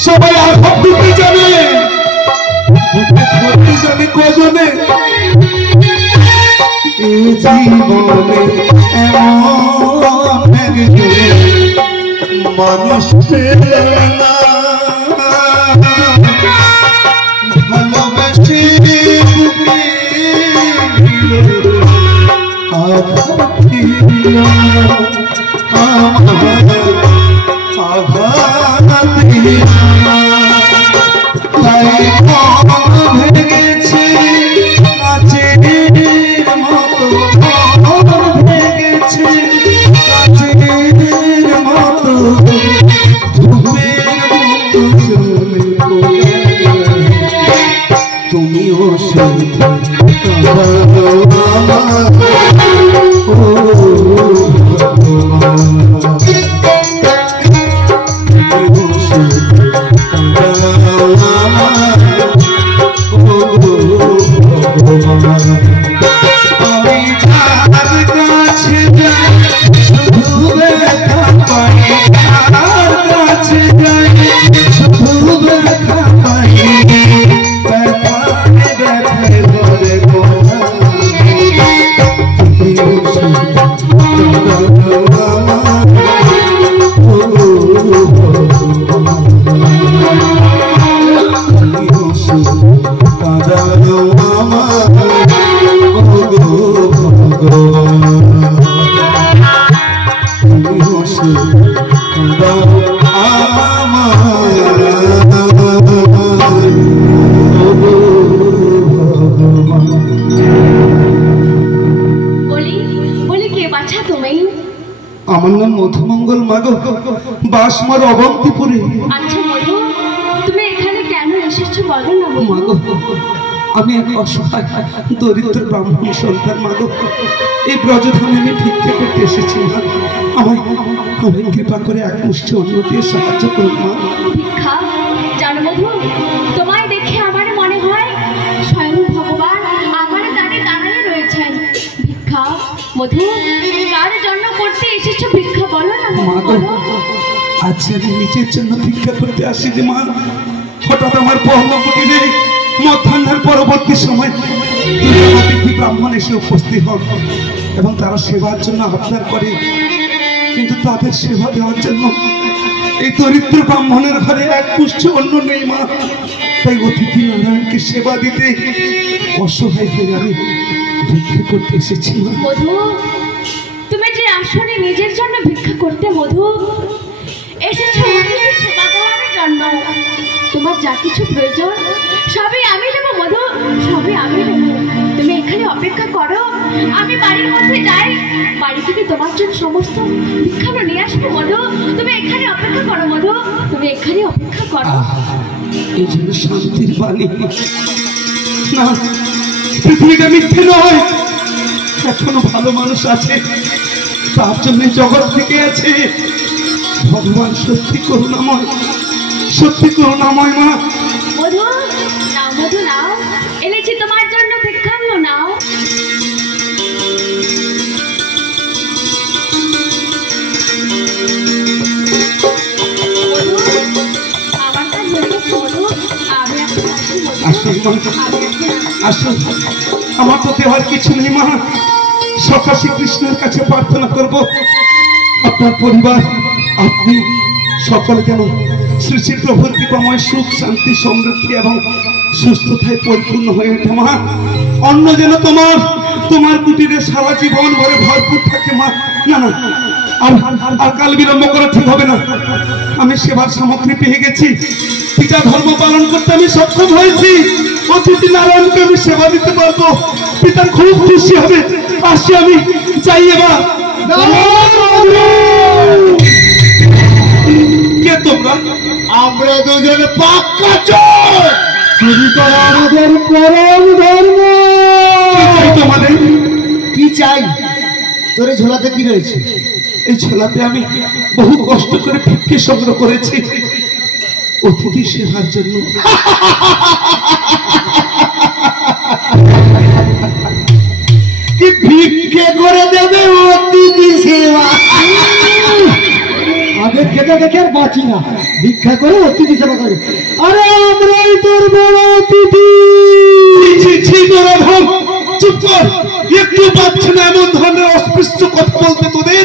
সবাই আঘাত দিতে জানে, ধরতে জানে কজনে। জীবনে এমন একজন মানুষ না ভালোবেসে ভেঙেছে কাচের মতো, ভেঙেছে কাচের মতো, তুমি ওষুধ আমি যার কাছে যাই শুধু ব্যথা পাই, যার কাছে যাই শুধু ব্যথা পাই, ব্যথায় ব্যথায় ধরে গোলা আমার নাম মধুমঙ্গল মাগো, বাসমর অবন্তিপুরে। আচ্ছা মধু, তুমি এখানে কেন এসেছো বলো না মাগো। আমি এক অসহায় দরিদ্র ব্রাহ্মণ সন্তান মাগো, এই ব্রজধামে আমি ভিক্ষা করতে এসেছি মা। আমায় কৃপা করে এক মুষ্টি অন্ন দিয়ে সাহায্য করো মা। ভিক্ষা? জানো মধু, তোমায় দেখে আমার মনে হয় স্বয়ং ভগবান আমার দ্বারে দাঁড়িয়ে রয়েছেন। মধু, কার জন্য করতে এসেছো ভিক্ষা বলো না মা গো, আজ আমি নিজের জন্য ভিক্ষা করতে আসিনি মা। হঠাৎ আমার পর্ণকুটিরে মধ্যাহ্নের পরবর্তী সময় অতিথি ব্রাহ্মণ এসে উপস্থিত হন এবং তারা সেবার জন্য আবদার করে, কিন্তু তাদের সেবা দেওয়ার জন্য এই দরিদ্র ব্রাহ্মণের ঘরে এক পুষ্টি অন্ন নেই মা। তাই অতিথি নারায়ণকে সেবা দিতে অসহায় হয়ে আমি ভিক্ষা করতে এসেছি মা। মধু, তুমি যে আসলে নিজের জন্য ভিক্ষা করতে মধু এসেছো অতিথির সেবা দেওয়ার জন্য। তোমার যা কিছু প্রয়োজন সবই আমি দেবো মধু, সবই আমি দেবো। তুমি এখানে অপেক্ষা করো, আমি বাড়ির মধ্যে যাই, বাড়ি থেকে তোমার জন্য সমস্ত ভিক্ষাগুলো নিয়ে আসবো মধু। তুমি এখানে অপেক্ষা করো মধু, তুমি এখানে অপেক্ষা করো। এই জন্য শান্তির বাণী না, পৃথিবীটা মিথ্যে নয়, এখনো ভালো মানুষ আছে, তার জন্য জগৎ থেকে আছে। ভগবান সত্যি করুণাময়, সত্যি করুণাময় মা। মধু নাও, মধু নাও, এনেছি তোমার জন্য ভিক্ষান্ন নাও। মধু, আমার কাজ হয়ে গেছে মধু, আমি এখন আসি মধু, আসুন মা, আমি এখন আসি। আসুন। আমার তো দেওয়ার কিছু নেই মা, সখা শ্রীকৃষ্ণের কাছে প্রার্থনা করব আপনার পরিবার, আপনি সকলে যেন শ্রী শ্রী প্রভুর কৃপাময় সুখ শান্তি সমৃদ্ধি এবং সুস্থতায় পরিপূর্ণ হয়ে ওঠে মা। অন্য যেন তোমার কুটিরে সারা জীবন ভরে ভরপুর থাকে মা। না না, আর কাল বিলম্ব করা ঠিক হবে না। আমি সেবার সামগ্রী পেয়ে গেছি, পিতা ধর্ম পালন করতে আমি সক্ষম হয়েছি, অতিথি নারায়ণকে আমি সেবা দিতে পারবো, পিতা খুব খুশি হবে। আসছি আমি, যাই এবার। কে তোমরা? আমরা দুজন পাক্কা চোর। চুরি করা আমাদের পরম ধর্ম। তোমাদের কি চাই? তোর এই ঝোলাতে কি রয়েছে? এই ছেলাতে আমি বহু কষ্ট করে ভিক্ষে সংগ্রহ করেছি অতিথি সেবার জন্য। কি ভিক্ষে করে দেবে অতিথি সেবা? আগে খেতে দেখে আর বাঁচি না, ভিক্ষা করে অতিথি সেবা করে। আরে আমরাই তোর বড় অতিথি। চুপ কর, একটু পাচ্ছে না এমন ধরনের অস্পৃশ্য কথা বলতে তোদের।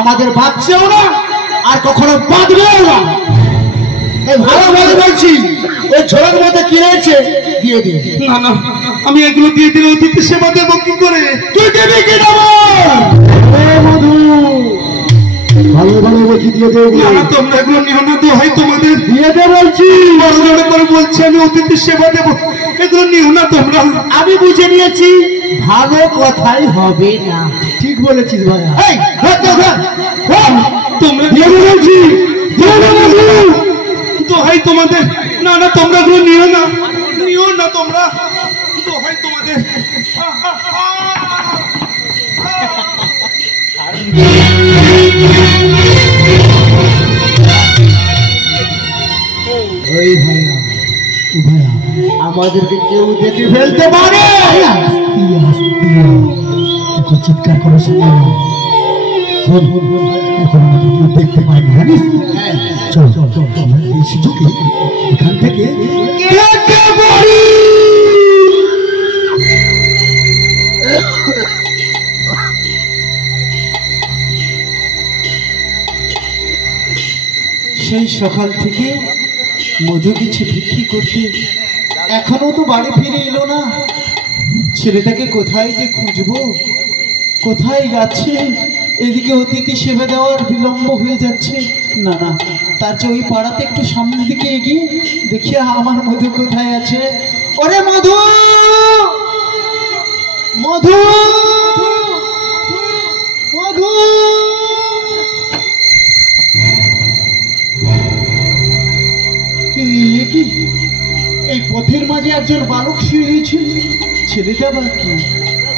আমাদের বাঁচছেও না আর কখনো বাঁধবেও না। ভালো ভালো বলছি, ওই ঝোলার মধ্যে কি রয়েছে দিয়ে দিন। না না, আমি এগুলো দিয়ে দিলে অতিথি সেবা দেবো কি করে? তুই দেবি কি দেবো? মধু ভালো ভালো বলছি দিয়ে দেবো। না না, তোমরা এগুলো নিও না, দোহাই তোমাদের। দিয়ে দে বলছি, বড় জোরে করে বলছি আমি অতিথি সেবা দেবো, এগুলো নিও না তোমরা। আমি বুঝে নিয়েছি ভালো কথাই হবে না। ঠিক বলেছিস ভাইয়া। তোমরা দিয়ে দে বলছি, দিয়ে দে বলছি। দোহাই তোমাদের। না না, তোমরা এগুলো নিও না, নিও না তোমরা, দোহাই তোমাদের। ওই ভাইয়া, ভাইয়া আমাদেরকে কেউ দেখে ফেলতে পারে। এখন চিৎকার করো, শুনে এখন আমাদের কেউ দেখতে পায় না, জানিস? চল চল চল, আমরা এই সুযোগে এখান থেকে কেটে পড়ি। সেই সকাল থেকে মধু কিছু বিক্রি করতে এখনো তো বাড়ি ফিরে এলো না। ছেলেটাকে কোথায় যে খুঁজবো, কোথায় যাচ্ছে? এদিকে অতিথি সেবা দেওয়ার বিলম্ব হয়ে যাচ্ছে। না না, তার চেয়ে ওই পাড়াতে একটু সামনের দিকে এগিয়ে দেখি আমার মধু কোথায় আছে। ওরে মধু, মধু, মধু। কি এই পথের মাঝে একজন বালক শুয়ে রয়েছে, ছেলেটা আবার কি,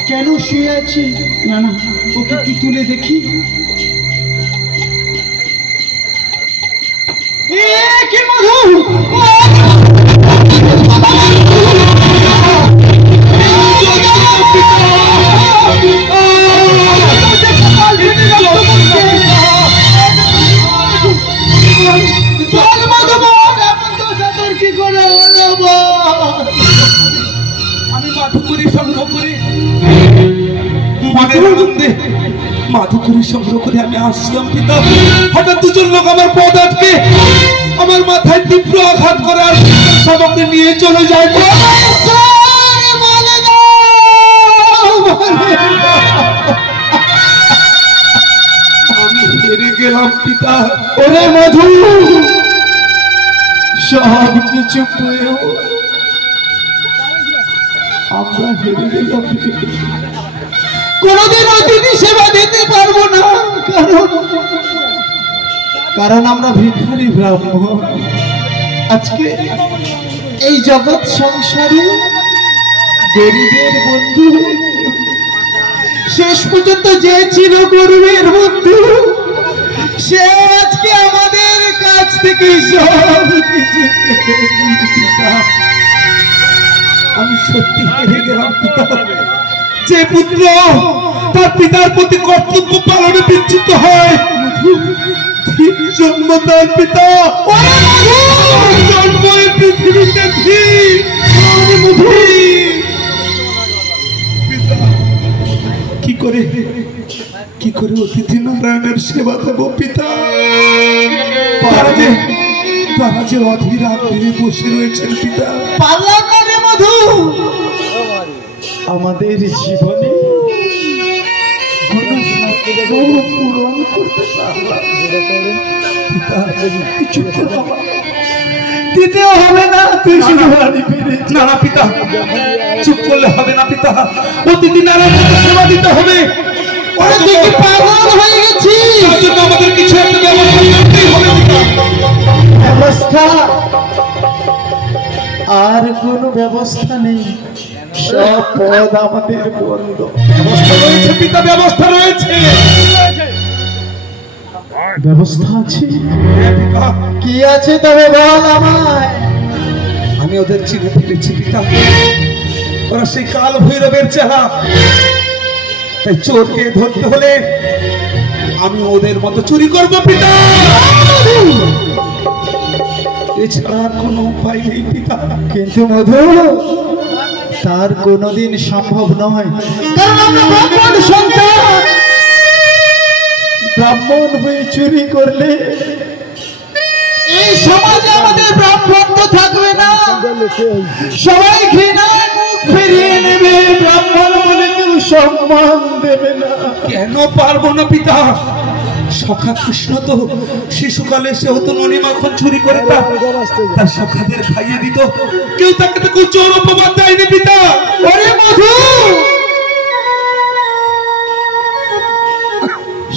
কেন শুয়ে আছে? না না, ওকে একটু তুলে দেখি। কি মধু, সংগ্রহ করে মনের আনন্দে মাধুকরী সংগ্রহ করে আমি আসলাম পিতা। হঠাৎ দুজন লোক আমার পথ আটকে আমার মাথায় তীব্র আঘাত করে আর সবাইকে নিয়ে চলে যায়। আমি হেরে গেলাম পিতা। ওরে মধু, সব কিছু পেয়েও আমরা হেরে গেলাম। কোনদিন অতিথি সেবা দিতে পারবো না, কারণ আমরা ভিখারি ব্রাহ্মণ। আজকে এই জগৎ সংসারে গরিবের বন্ধু, শেষ পর্যন্ত যে ছিল গরিবের বন্ধু, সে আজকে আমাদের কাছ থেকে সব কিছু কেড়ে নিয়েছে। আমি সত্যি হেরে গেলাম পিতা। যে পুত্র তার পিতার প্রতি কর্তব্য পালনে বিচ্যুত হয়, জন্ম তার পিতা জন্ম পৃথিবীতে কি করে অতিথি নারায়ণের সেবা দেব পিতা? তারা যে অধীর আগ্রহে বসে রয়েছেন পিতা। পাল্লা করে মধু, আমাদের জীবনে পূরণ করতে পারলাম দিতেও হবে না, তুই শুধু না না পিতা, চুপ করলে হবে না পিতা। প্রতিদিন নারায়ণকে সেবা দিতে হবে। পাগল হয়ে গেছি, আমাদের কিছু একটা ব্যবস্থা করতেই হবে পিতা। ব্যবস্থা? আর কোনো ব্যবস্থা নেই, সব পদ আমাদের বন্ধ। ব্যবস্থা রয়েছে পিতা, ব্যবস্থা রয়েছে। ব্যবস্থা আছে? কি আছে তবে বল আমায়। আমি ওদের চিনে ফেলেছি পিতা, ওরা সেই কাল ভৈরবের চেহারা। তাই চোরকে ধরতে হলে আমি ওদের মতো চুরি করবো পিতা, এছাড়া আর কোনো উপায় নেই পিতা। কিন্তু মধু, তার কোনোদিন সম্ভব নয়, কারণ আমরা ব্রাহ্মণ সন্তান। ব্রাহ্মণ হয়ে চুরি করলে এই সমাজে আমাদের ব্রাহ্মণ্য থাকবে না, সবাই ঘৃণায় মুখ ফিরিয়ে নেবে, ব্রাহ্মণ বলে কেউ সম্মান দেবে না। কেন পারবো না পিতা? সখা কৃষ্ণ তো শিশুকালে সেও তো ননি মাখন চুরি করে তার সখাদের খাইয়ে দিত, কেউ তাকে তো কেউ চোর অপবাদ দেয়নি পিতা। ওরে মধু,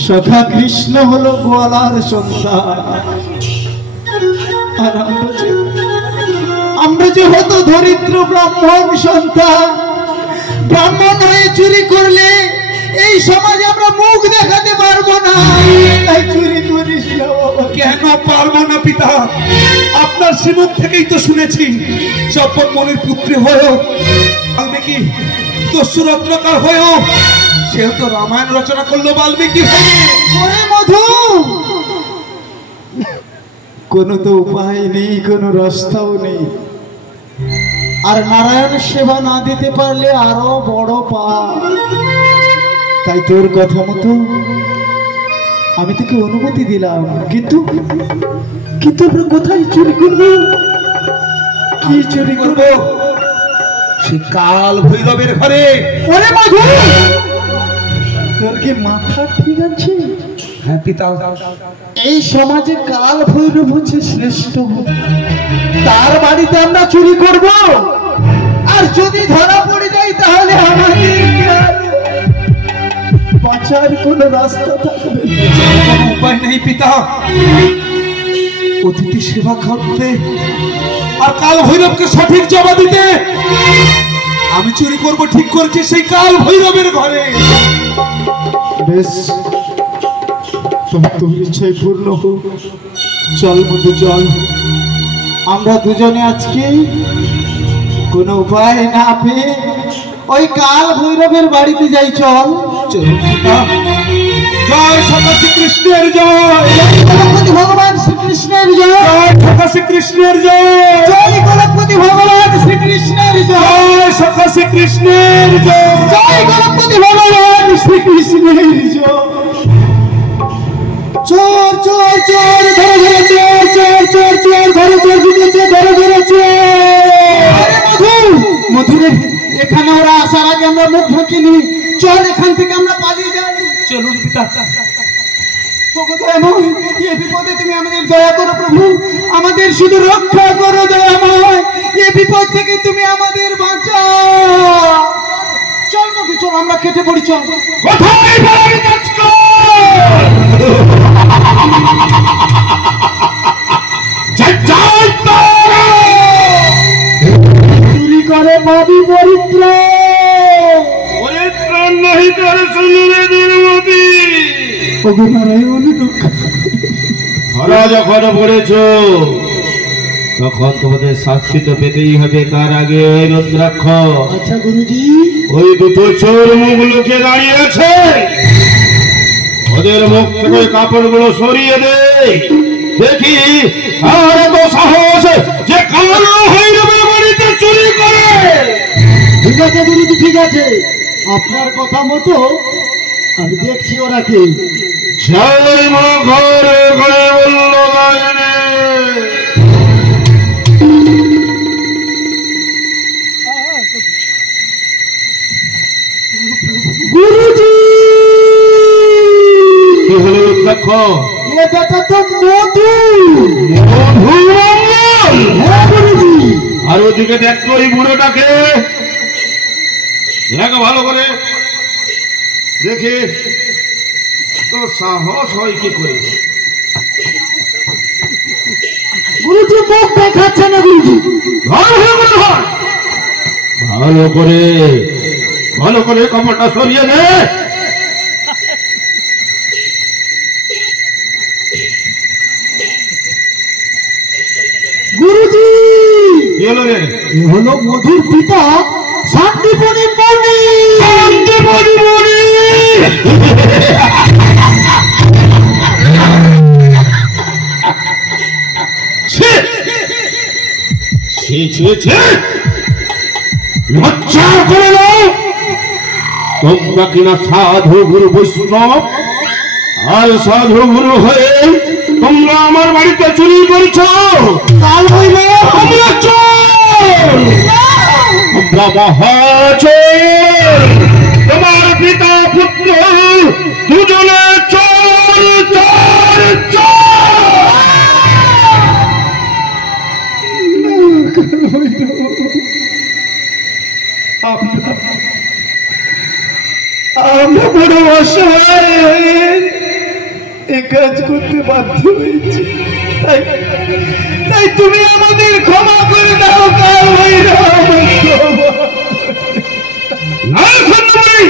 সখা কৃষ্ণ হলো গোয়ালার সন্তান, আর আমরা যে হতো দরিদ্র ব্রাহ্মণ সন্তান। ব্রাহ্মণ হয়ে চুরি করলে এই সমাজে আমরা মুখ দেখাতে পারবো না, তাই চুরি করিস না। কেন পারবো না পিতা? আপনার শ্রীমুখ থেকেই তো শুনেছি, চপ্পন মনির পুত্রী হয়েও, বাল্মীকি দস্যুরত্নকার হয়েও, সেও তো রামায়ণ রচনা করলো বাল্মীকি হয়ে। মধু, কোনো তো উপায় নেই, কোনো রাস্তাও নেই। আর নারায়ণ সেবা না দিতে পারলে আরো বড় পাপ। তাই তোর কথা মতো আমি তোকে অনুমতি দিলাম, কিন্তু আমরা কোথায় চুরি করবো? কি চুরি করবো? সে কাল ভৈরবের ঘরে। ওরে মধু, তোর কি মাথা ঠিক আছে? হ্যাঁ পিতা, এই সমাজে কাল ভৈরব হচ্ছে শ্রেষ্ঠ, তার বাড়িতে আমরা চুরি করব। আর যদি ধরা পড়ে যাই তাহলে আমাদের বাঁচার কোনো রাস্তা থাকবে, কোনো উপায় নেই পিতা। অতিথি সেবা করতে আর কাল ভৈরবকে সঠিক জবাব দিতে আমি চুরি করব ঠিক করেছি সেই কাল ভৈরবের ঘরে। বেশ, তোর ইচ্ছাই পূর্ণ হোক। চল মধু চল, আমরা দুজনে আজকে কোনো উপায় না পেয়ে ওই কাল ভৈরবের বাড়িতে যাই। চল চল। জয় সদা শ্রীকৃষ্ণের জয়, গণপতি ভগবান শ্রীকৃষ্ণের জয়, জয় সদা শ্রীকৃষ্ণের জয়, জয় গণপতি ভগবান শ্রীকৃষ্ণের জয়, জয় সদা শ্রীকৃষ্ণের জয়, জয় গণপতি ভগবান শ্রীকৃষ্ণের জয়। চোর চোর চোর ধরে ধরে চোর চোর চোর চোর ধরে চোর ঢুকেছে ধরে ধরে চোর। মধুরে এখানে ওরা আসার আগে আমরা মুখ ঢুকিনি, চল এখান থেকে আমরা পালিয়ে যাই। চলুন পিতা। ওগো দয়াময়, এই বিপদে তুমি আমাদের দয়া করো প্রভু, আমাদের শুধু রক্ষা করো দয়াময়, এই বিপদ থেকে তুমি আমাদের বাঁচাও। চল মধু চল, আমরা কেটে পড়ি চল। কোথায় পালাবি কাজকর? জয় জয় তারা! চুরি করে পাবি পরিত্রাণ, পরিত্রাণ নাহি তার শুনলে দুর্মতি। ওগো নারায়ণ রক্ষা। ধরা যখন পড়েছ তখন তোমাদের শাস্তি তো পেতেই হবে, তার আগে ওই রুদ্রাক্ষ আচ্ছা গুরুজি, ওই দুটো চোর মুখ লুকিয়ে দাঁড়িয়ে আছে, ওদের মুখ থেকে ওই কাপড়গুলো সরিয়ে দে, দেখি আর এত সাহস যে কালো হইরবের বাড়িতে চুরি করে। ঠিক আছে গুরুজি ঠিক আছে, আপনার কথা মতো আমি দেখছি ওরা কি। ঘরে ঘরে বলল বাজনে। গুরুজি কি হলো রুদ্রাক্ষ? এ বেটা তো মধু। মধুমঙ্গল! হ্যাঁ গুরুজি। আর ওদিকে দেখতো ওই বুড়োটাকে, দেখ ভালো করে দেখে তো সাহস হয় কি করে। গুরুজি মুখ দেখাচ্ছে না গুরুজি। ভালো করে ভালো করে কাপড়টা সরিয়ে দে। গুরুজি কি হলো রে? এ হলো মধুর পিতা শান্তিপণি মণি। শান্তিপণি মণি! ছি! ছি, ছি, ছি! লজ্জা করে না তোমরা কিনা সাধু গুরু বৈষ্ণব, আর সাধু গুরু হয়ে তোমরা আমার বাড়িতে চুরি করছো। কাল হইল তোমরা চোর, তোমরা মহাচোর, তোমার পিতা পুত্র দুজনে চোর চোর চোর। আমরা বড় অসহায় হয়ে এ কাজ করতে বাধ্য হয়েছি, তাই তুমি আমাদের ক্ষমা করে দাও কাল ভৈরব। না সুন্দরী,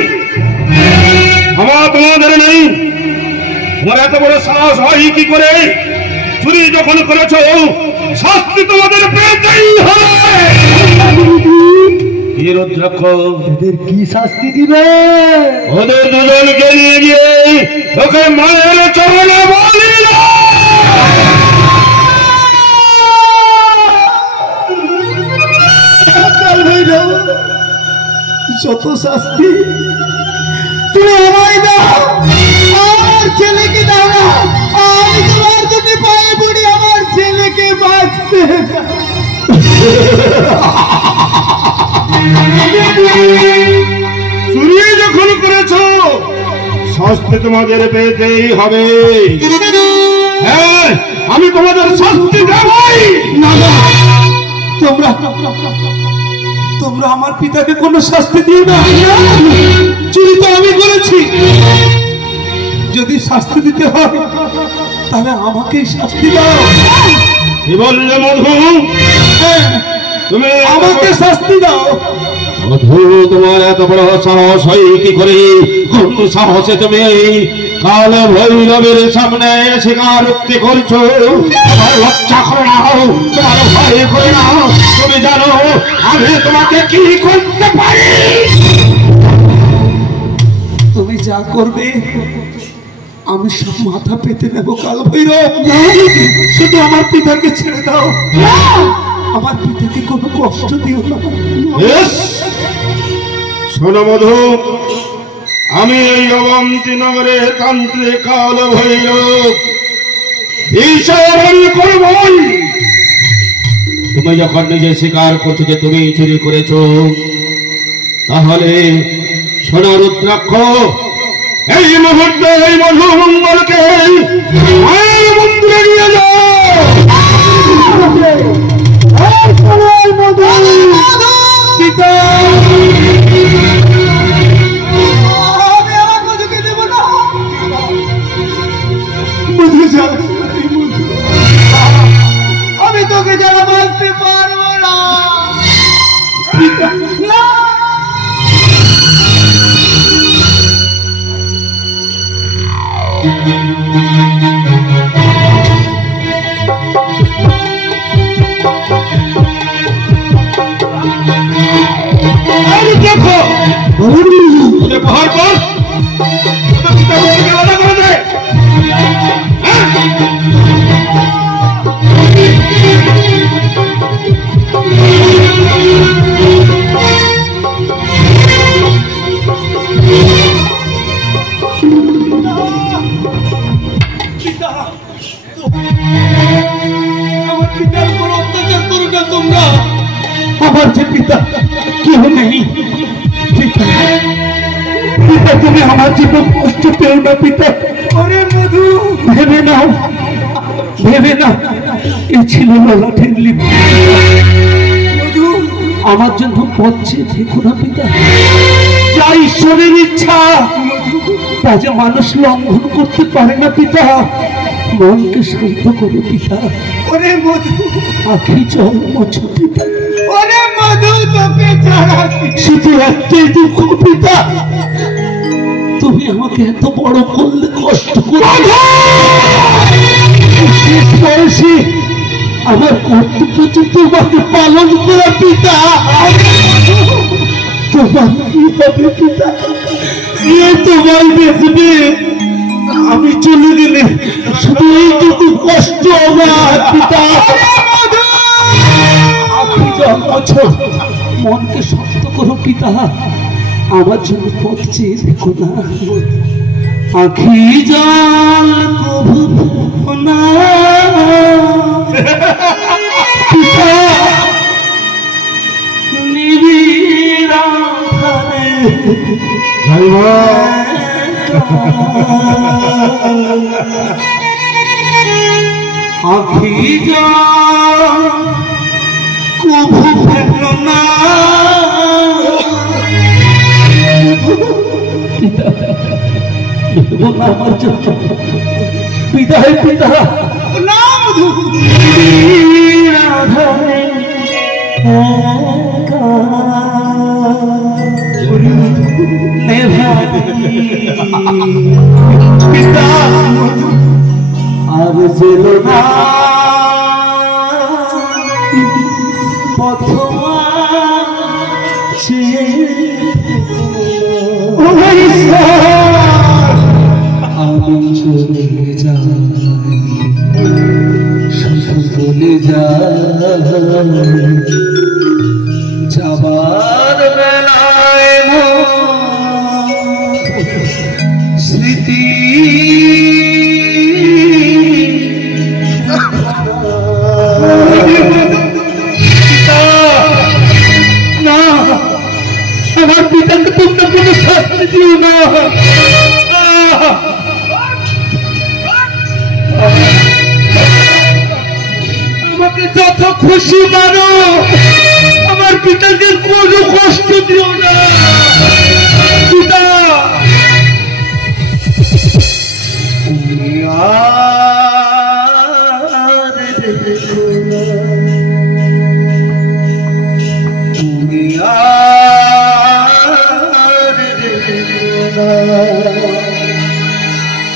আমার তোমাদের নেই। তোমার এত বড় সাহস হয় কি করে? চুরি যখন করেছো শাস্তি তোমাদের পেতেই হবে। কি রুদ্রাক্ষ, এদের কি শাস্তি দিবে? ওদের দুজনকে নিয়ে গিয়ে ওকে মায়ের চরণে বলি দাও। কাল ভৈরব, যত শাস্তি তুমি আমায় দাও, আমার ছেলেকে দাও না। আমি তোমার দুটি পায়ে পড়ি, আমার ছেলেকে বাঁচতে দাও। চুরি যখন করেছো শাস্তি তোমাদের পেতেই হবে। হ্যাঁ, আমি তোমাদের শাস্তি দেবই। না না, তোমরা তোমরা আমার পিতাকে কোনো শাস্তি দিও না। চুরি তো আমি করেছি, যদি শাস্তি দিতে হয় তাহলে আমাকেই শাস্তি দাও। কি বললে মধু? তুমি আমাকে শাস্তি দাও। মধু, তোমার এত বড় সাহস হয় কি করে? কোন সাহসে তুমি কাল ভৈরবের সামনে স্বীকারোক্তি করছো? তোমার লজ্জা করে না, তোমার ভয় করে না? তুমি জানো আমি তোমাকে কি করতে পারি? তুমি যা করবে আমি সব মাথা পেতে নেব কাল ভৈরব। শুধু আমার পিতাকে ছেড়ে দাও, আমার পিতাকে কোনো কষ্ট দিও না। শোনো মধু, আমি এই অবন্তী নগরে তান্ত্রিক কাল ভৈরব বিচারণ করবই। তুমি যখন নিজে স্বীকার করছো যে তুমি চুরি করেছো, তাহলে শোনো রুদ্রাক্ষ, এই মুহূর্তে এই মধু মঙ্গলকে মায়ের মন্দিরে নিয়ে যাও। আমি তোকে যারা বাঁচতে পারবো না। দেখো ওদের পাহাড় পর আলাদা করে দেয়। আমার পিতার উপর অত্যাচার করো না তোমরা। আমার যে পিতা কেউ নেই। পিতা, পিতা তুমি আমার জীবন কষ্ট পেও না পিতা। ওরে মধু, ভেবে নাও, ভেবে নাও, এ ছিল ললাটের লিপি। মধু, আমার জন্য পথ চেয়ে দেখো না পিতা। যা ঈশ্বরের ইচ্ছা তা যে মানুষ লঙ্ঘন করতে পারে না পিতা। মনকে শান্ত করো পিতা। ওরে মধু, আখি জল মোছো পিতা। ওরে মধু, তোকে ছাড়া শুধু একটাই দুঃখ পিতা, তুমি আমাকে এত বড় করলে কষ্ট করে। শেষ বয়সে আমার কর্তব্য যে তোমাকে পালন করা পিতা। তোমার কি হবে পিতা? কে তোমায় দেখবে? আমি চলে গেলে শুধু এইটুকু কষ্ট আমার পিতা। আপনি জন্মছো, মনকে শক্ত করো পিতা। আমার জন্য পথ চেয়ে দেখো না। আখি জল কভু না পিতা, নিবিড় আখি জল কভু ফেলো না। আমার জন্য বিদায় পিতা। পিতা আর যেল না পথমা আমি চলে যাই, শুধু চলে যাই। যাবার বেলায় স্মৃতি না, আমার পিতাকে তোমরা কোনো শাস্তি দিও না। আমাকে যত খুশি মারো, আমার পিতাকে কোনো কষ্ট দিও না পিতা।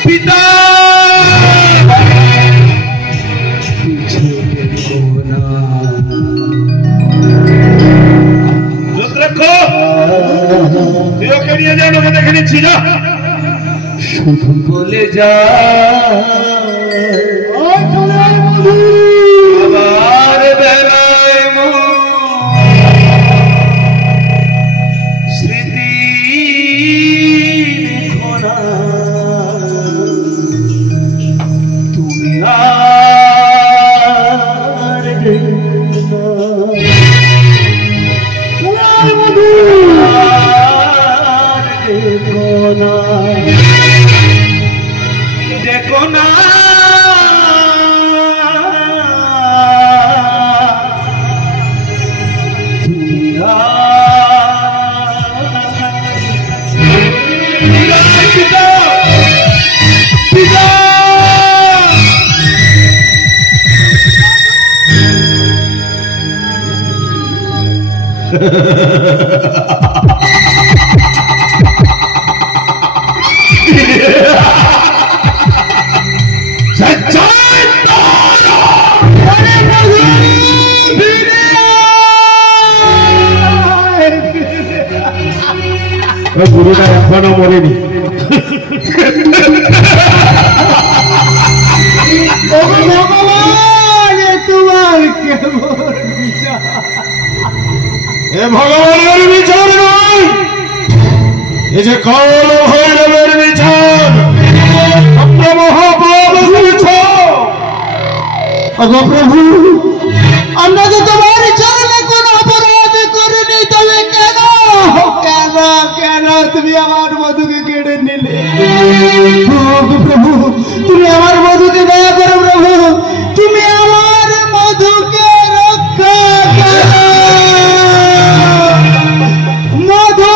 পিতা রুদ্রাক্ষ, তুই ওকে নিয়ে যান, ওকে দেখে নিচ্ছি না। শুধু বলে যা আবার বেলায় স্মৃতি দেখো না তুমি আর দেখো না গুরুটা এখনো মরেনি। তোমার কেমন বিচার? এ ভগবানের বিচার নয়, এ যে কাল ভৈরবের বিচার। প্রভু, আমরা তো তোমার চরণে কোন অপরাধ করিনি, তবে কেন কেন কেন তুমি আমার মধুকে কেড়ে নিলে? প্রভু, তুমি আমার মধুকে দয়া করো। প্রভু, তুমি আমার মধুকে রক্ষা করো। মধু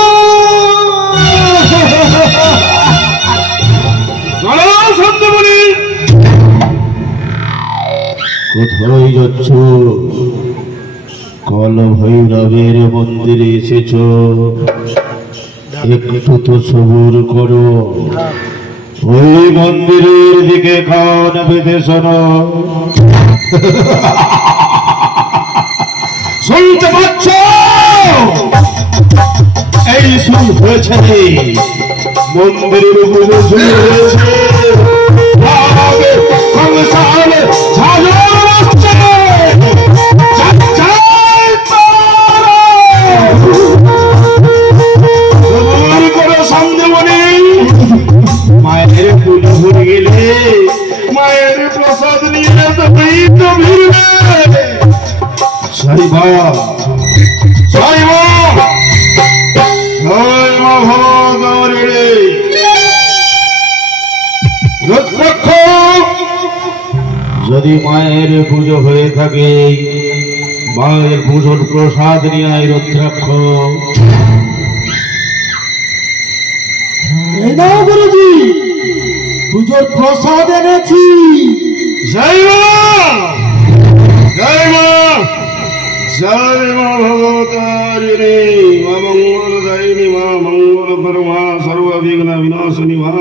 কোথায় যাচ্ছ? কাল ভৈরবের মন্দিরে এসেছ, একটু তো সবুর করো। ওই মন্দিরের দিকে কান বেঁধে শোনো। শুনতে পাচ্ছ? এই শুন হয়েছে, মন্দিরের উপরে শুরু হয়েছে। মায়ের পুজো ভরে গেলে মায়ের প্রসাদ নিয়ে তো ভিড়বে। সাইবা সাইবা সাইবা ভগবানের রুদ্রাক্ষ, যদি মায়ের পুজো হয়ে থাকে, মায়ের পুজোর প্রসাদ নিয়ে আয় রুদ্রাক্ষ। গুরুজি, পুজোর প্রসাদ এনেছি। জয় মা, জয় মা, জয় মা ভগবতারিণী, মা মঙ্গল দায়িনী, মা মঙ্গল পরমা, সর্ববিঘ্ন বিনাশিনী মা।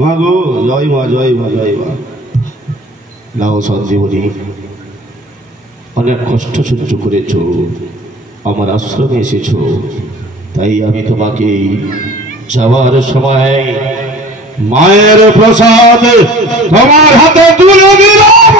মা গো, জয় মা, জয় মা, জয় মা। নাও সঞ্জীবনী, অনেক কষ্ট সহ্য করেছ, আমার আশ্রমে এসেছ, তাই আমি তোমাকে যাওয়ার সময় মায়ের প্রসাদ তোমার হাতে তুলে দিলাম।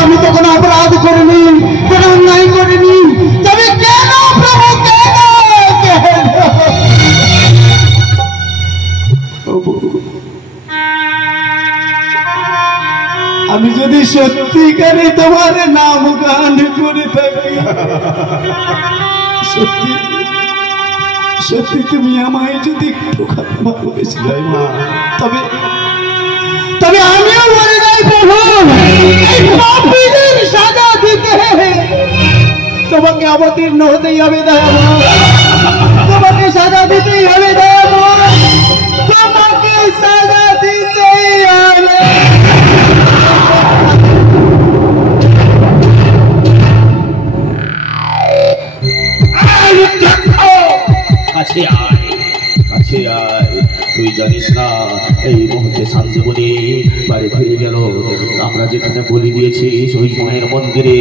আমি তো কোনো অপরাধ করিনি, কোনো অন্যায় করিনি, তবে কেন প্রভু, কেন? আমি যদি সত্যিকারে তোমার নাম গান করে থাকি, সত্যি সত্যি তুমি আমায় যদি একটু ভালোবেসে তবে তবে আমিও বলে যাই প্রভু, এই পাপীদের সাজা দিতে তোমাকে অবতীর্ণ হতেই হবে দয়াময়, তোমাকে সাজা দিতেই হবে দয়াময়, তোমাকে সাজা দিতেই হবে। গেল। আমরা যেখানে বলি দিয়েছি ওই মায়ের মন্দিরে,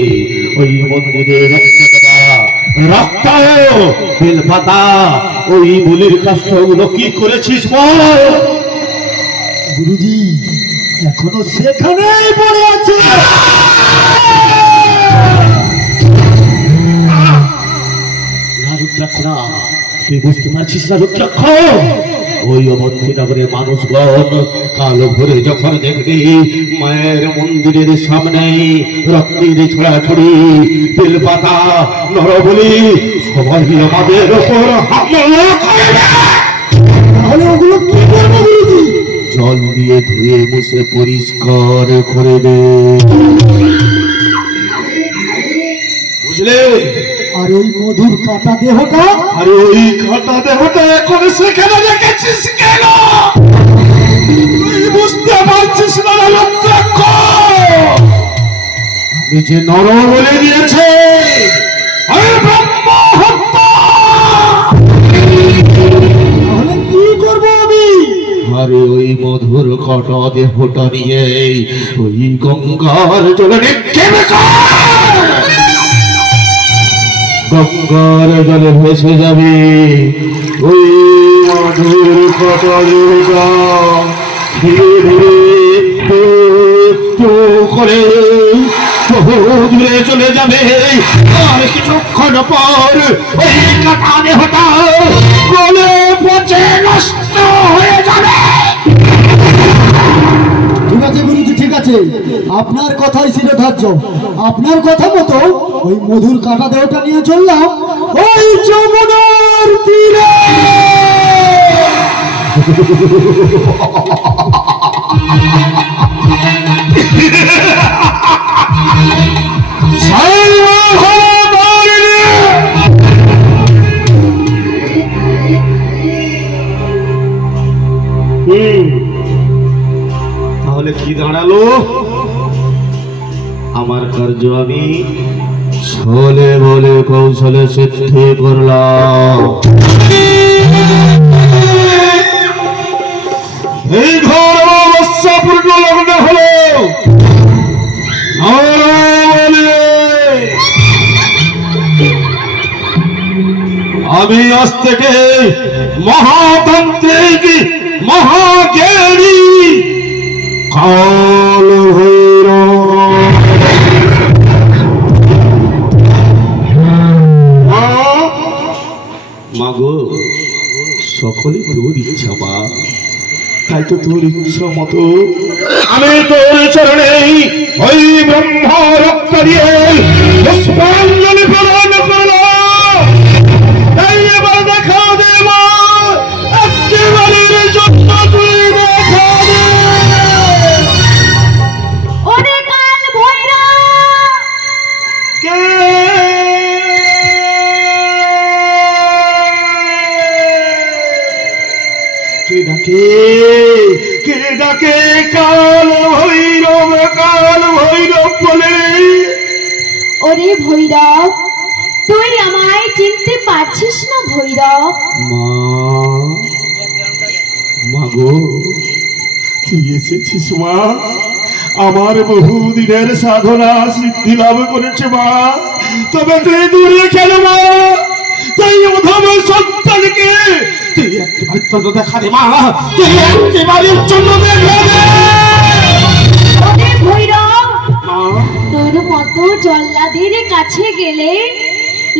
ওই মন্দিরে রক্ত বেলপাতা ওই বলির কাষ্ঠগুলো কি করেছিস বল? গুরুজি এখনো সেখানেই পড়ে আছে। রুদ্রাক্ষ না, তুই বুঝতে পারছিস না রুদ্রাক্ষ? ওই অবন্তীনগরের মানুষগণ কালো ভরে যখন দেখবে মায়ের মন্দিরের সামনে রক্তের ছড়াছড়ি বেলপাতা নরবলি সবাই আমাদের ওপর হামলা করবে। তাহলে ওগুলো কি করবে গুরুজি? জল দিয়ে ধুয়ে মুছে পরিষ্কার করে দে, বুঝলে? আর ওই মধুর কাটা দেহটা? আরে ওই কাটা দেহটা এখন সেখানে রেখেছিস কেন? তুই বুঝতে পারছিস না রুদ্রাক্ষ? আমি যে নর বলে দিয়েছে আমি ব্রহ্ম হত্যা। তাহলে কি করবো আমি? আরে ওই মধুর কাটা দেহটা নিয়ে ওই গঙ্গার জলে নিক্ষেপ কর। গঙ্গার জলে ভেসে যাবে ওই মধুর কটলটা ধীরে ধীরে করে দূরে চলে যাবে। আর কিছুক্ষণ পর ওই কাটা দেহটা গলে পচে নষ্ট হয়ে যাবে। ঠিক আছে গুরুজি, ঠিক আছে, আপনার কথাই শিরোধার্য। আপনার কথা মতো ওই মধুর কাটা দেহটা নিয়ে চললাম ওই যমুনার তীরে। তাহলে কি দাঁড়ালো? আমার কার্য আমি ছলে বলে কৌশলে সিদ্ধি করলাম। এই ঘর অবস্থা পূর্ণ লগ্ন হলো আমি আজ থেকে মহাতান্ত্রিক মহাজ্ঞানী কাল ভৈরব। মাগো সকলে তোর ইচ্ছা মা, তাই তো তোর ইচ্ছা মতো আমি তোর চরণে ওই ব্রহ্ম রক্ত দিয়ে পুষ্পাঞ্জলি প্রদান করলাম। তাই এবার দেখা দে মা, একেবারের জন্য তুই দেখা দে। ওরে কাল ভৈরব, কে কে ডাকে, কে ডাকে কাল ভৈরব বলে? ওরে ভৈরব, তুই আমায় চিনতে পারছিস না ভৈরব? মাগো তুই এসেছিস মা, আমার বহুদিনের সাধনা সিদ্ধি লাভ করেছে মা। তবে তুই দূরে কেন মা? তুই অধম সন্তানকে তুই একটিবার জন্য দেখা দে মা, তুই একটিবারের জন্য দেখা দে। ওরে ভৈরব, তোর মতো জল্লাদের কাছে গেলে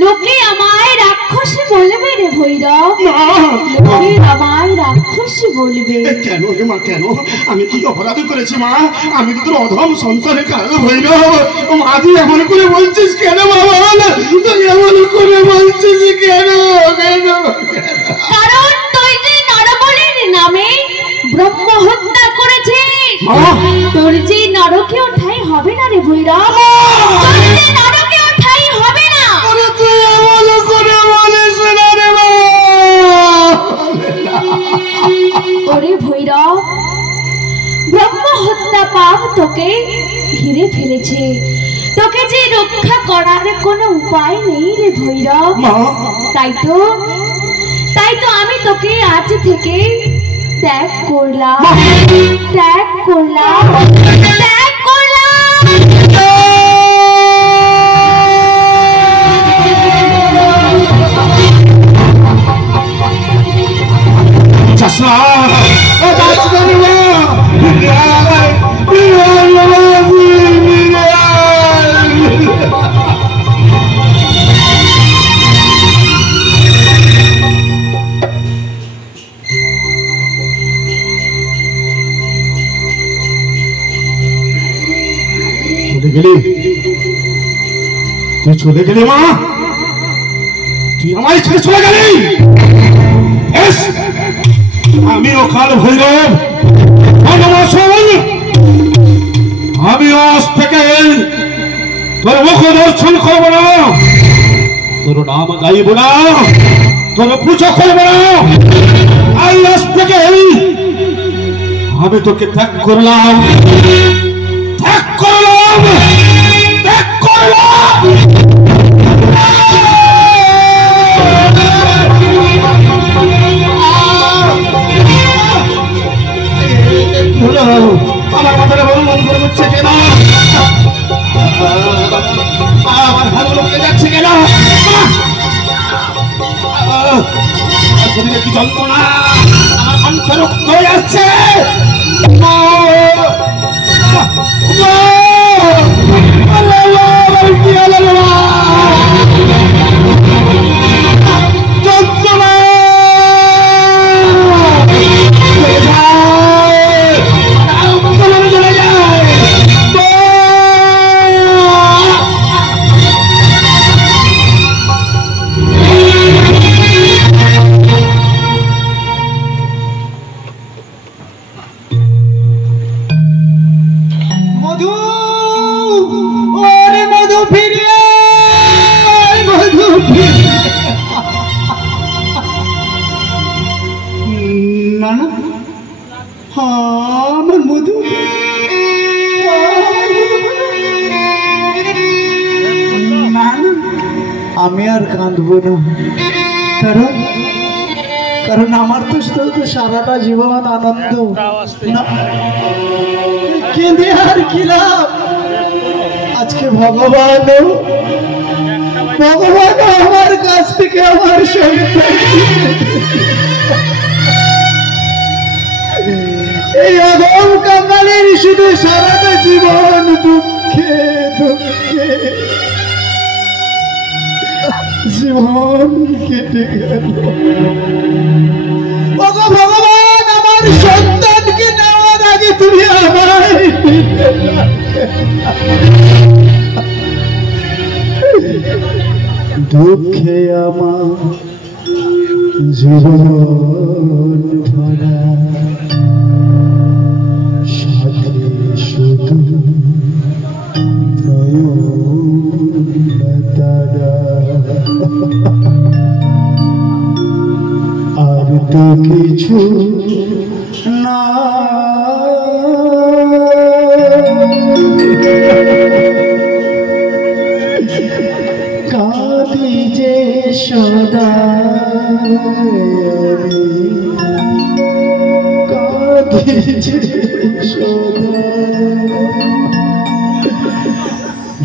লোকে আমায় রাক্ষসী বলবে রে ভৈরব, লোকে আমায় রাক্ষসী বলবে। কেন রে মা, কেন? আমি কি অপরাধ করেছি মা? আমি তো তোর অধম সন্তানের কাল ভৈরব। মা তুই এমন করে বলছিস কেন বাবা? তুই এমন করে বলছিস কেন? কারণ তুই যে নরবলির নামে ব্রহ্ম হত্যা করেছিস। তোর যে নরকেও ঠাঁই হবে না রে ভৈরব, তোর যে নরকেও ঠাঁই হবে না। তুই এমন করে বলিস না রে মা। ওরে ভৈরব, ব্রহ্ম হত্যা পাপ তোকে ঘিরে ফেলেছে, তোকে যে রক্ষা করার কোনো উপায় নেই রে ভৈরব। তাই তো আমি তোকে আজ থেকে ত্যাগ করলাম, ত্যাগ করলাম, ত্যাগ করলাম। তুই চলে গেলি মা, তুই আমার ছেড়ে চলে গেলি। আমি অকাল ভৈরব, আমি আজ থেকে তোর মুখ দর্শন করবো না, তোর নাম গাইব না, তোর পুজো করবো না। আজ থেকে আমি তোকে ত্যাগ করলাম, ত্যাগ করলাম, ত্যাগ করলাম। আমার মাথাটা বড় মন করে হচ্ছে কেন, আমার ভালো লোকে যাচ্ছে কেন, শরীরে কি যন্ত্রণা, আমার কণ্ঠ রক্ত হয়ে আসছে। আমার মধু, আমি আর কাঁদবো না, কারণ আমার তো সারাটা জীবন আনন্দ, কেঁদে আর কি লাভ। আজকে ভগবান আমার কাছ থেকে আমার সন্তান, এই অধম কাঙালের শুধু সারাটা জীবন দুঃখে দুঃখে জীবন কেটে গেল। ভগবান, আমার সন্তানকে নেওয়ার আগে তুমি আমায় দুঃখে আমার জীবন ভরা, শুধু আর তো কিছু না, কাঁদি যে সদা, কাঁদি যে সদা,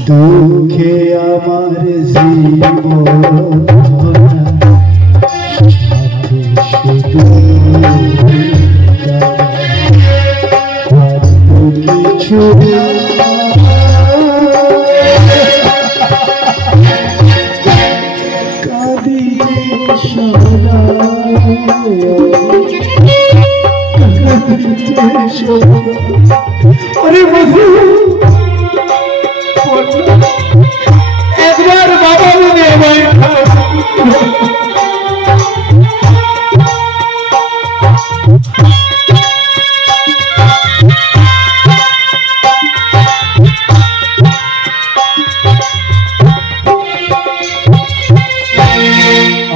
দুঃখে আমার জীবন শুধু কিছু কাঁদি সদা, अरे मधु एक बार बाबा ने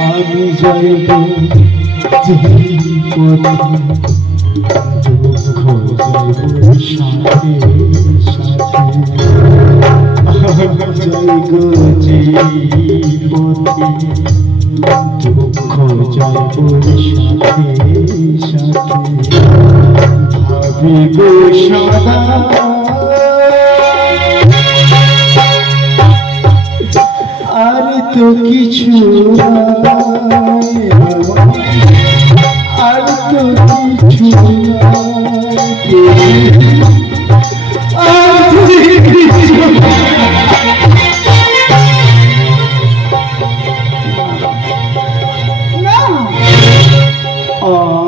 আমি যাইব সাথে সাথে জয় গো জীবনে দুঃখ জয় সাথে সাথে ভাবি গো সদা আর তো কিছু আর তো কিছু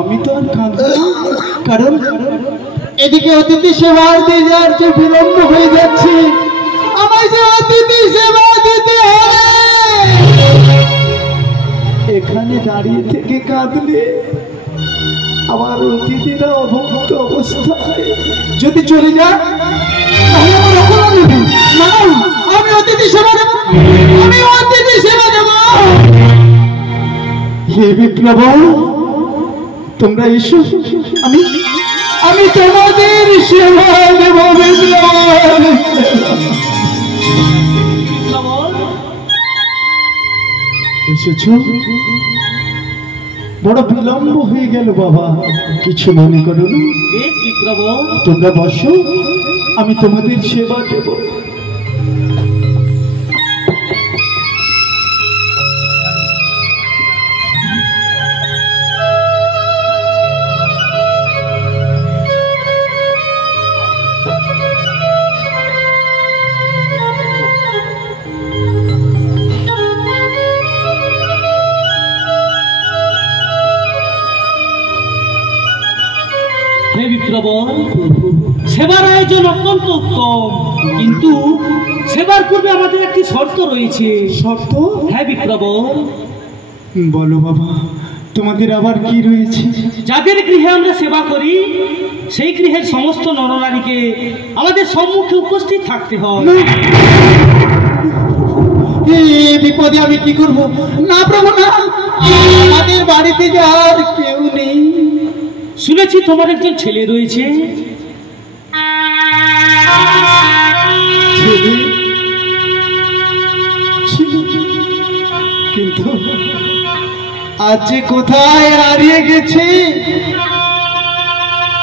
আমি তো আর কাঁদব কারণ এদিকে অতিথি সেবার দিয়ে যার যে বিলম্ব হয়ে যাচ্ছে আমায় যে অতিথি সেবা দিতে হবে এখানে দাঁড়িয়ে থেকে কাঁদলে আমার অতিথিরা অভুক্ত অবস্থায় যদি চলে যায় তাহলে আমার অপরাধ হবে না আমি অতিথি সেবা দেব আমি অতিথি সেবা দেব হে বিপ্লব তোমরা এসো আমি আমি তোমাদের সেবা দেব এসেছো বড় বিলম্ব হয়ে গেল বাবা কিছু মনে করো না তোমরা বসো আমি তোমাদের সেবা দেব সেবার আয়োজন অত্যন্ত উত্তম কিন্তু সেবার পূর্বে আমাদের একটি শর্ত রয়েছে শর্ত হ্যাঁ বিপ্লব বলো বাবা তোমাদের আবার কি রয়েছে যাদের গৃহে আমরা সেবা করি সেই গৃহের সমস্ত নরনারীকে আমাদের সম্মুখে উপস্থিত থাকতে হয় এই বিপদে আমি কি করব না প্রভু না আমাদের বাড়িতে যে আর কেউ নেই শুনেছি তোমার একজন ছেলে রয়েছে কিন্তু আজ যে কোথায় হারিয়ে গেছে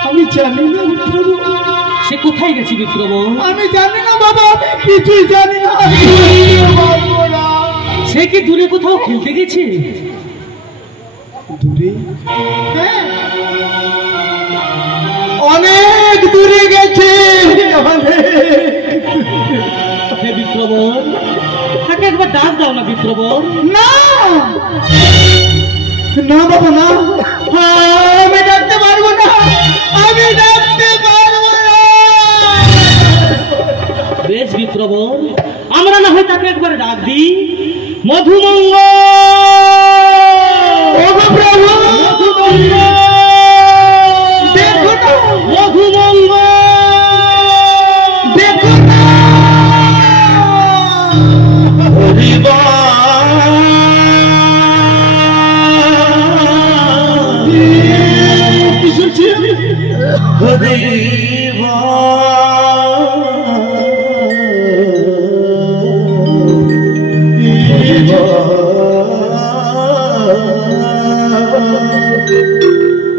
আমি জানি না প্রভু সে কোথায় গেছে বিপ্লব আমি জানি না বাবা আমি কিছুই জানি না সে কি দূরে কোথাও খেলতে গেছে দূরে অনেক দূরে গেছে হে বিপ্লব তাকে একবার ডাক দাও না বিপ্লব না না বাবা না আমি ডাকতে পারবো না আমি ডাকতে পারবো না বেশ বিপ্লব আমরা না হয় তাকে একবার ডাক দিই মধুমঙ্গল প্রভু মধুমঙ্গল দেখো না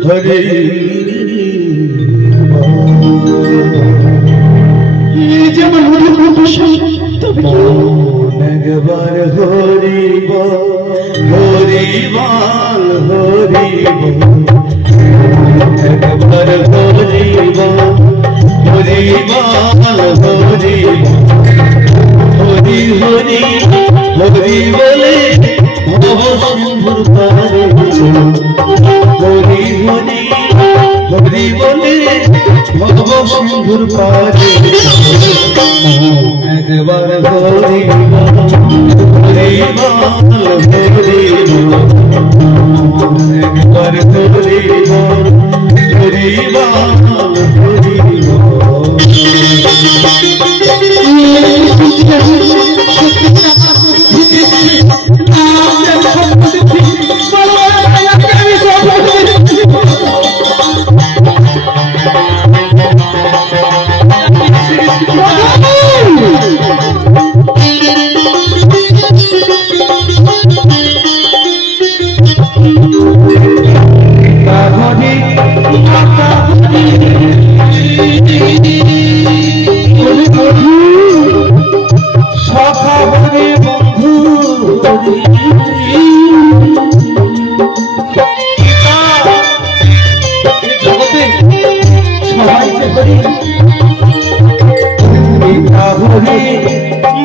হরে যেমন একবার হরিব হরিবাল হরিব একবার হরিব হরিবাল হরিব হরি হরি হরি বলে ভব বন্ধুর পারে হরি হরি হরি বলে ভব সিন্ধুর পারে একবার হরিব হরিবাল হরিব একবার হরিব হরিবাল হরিব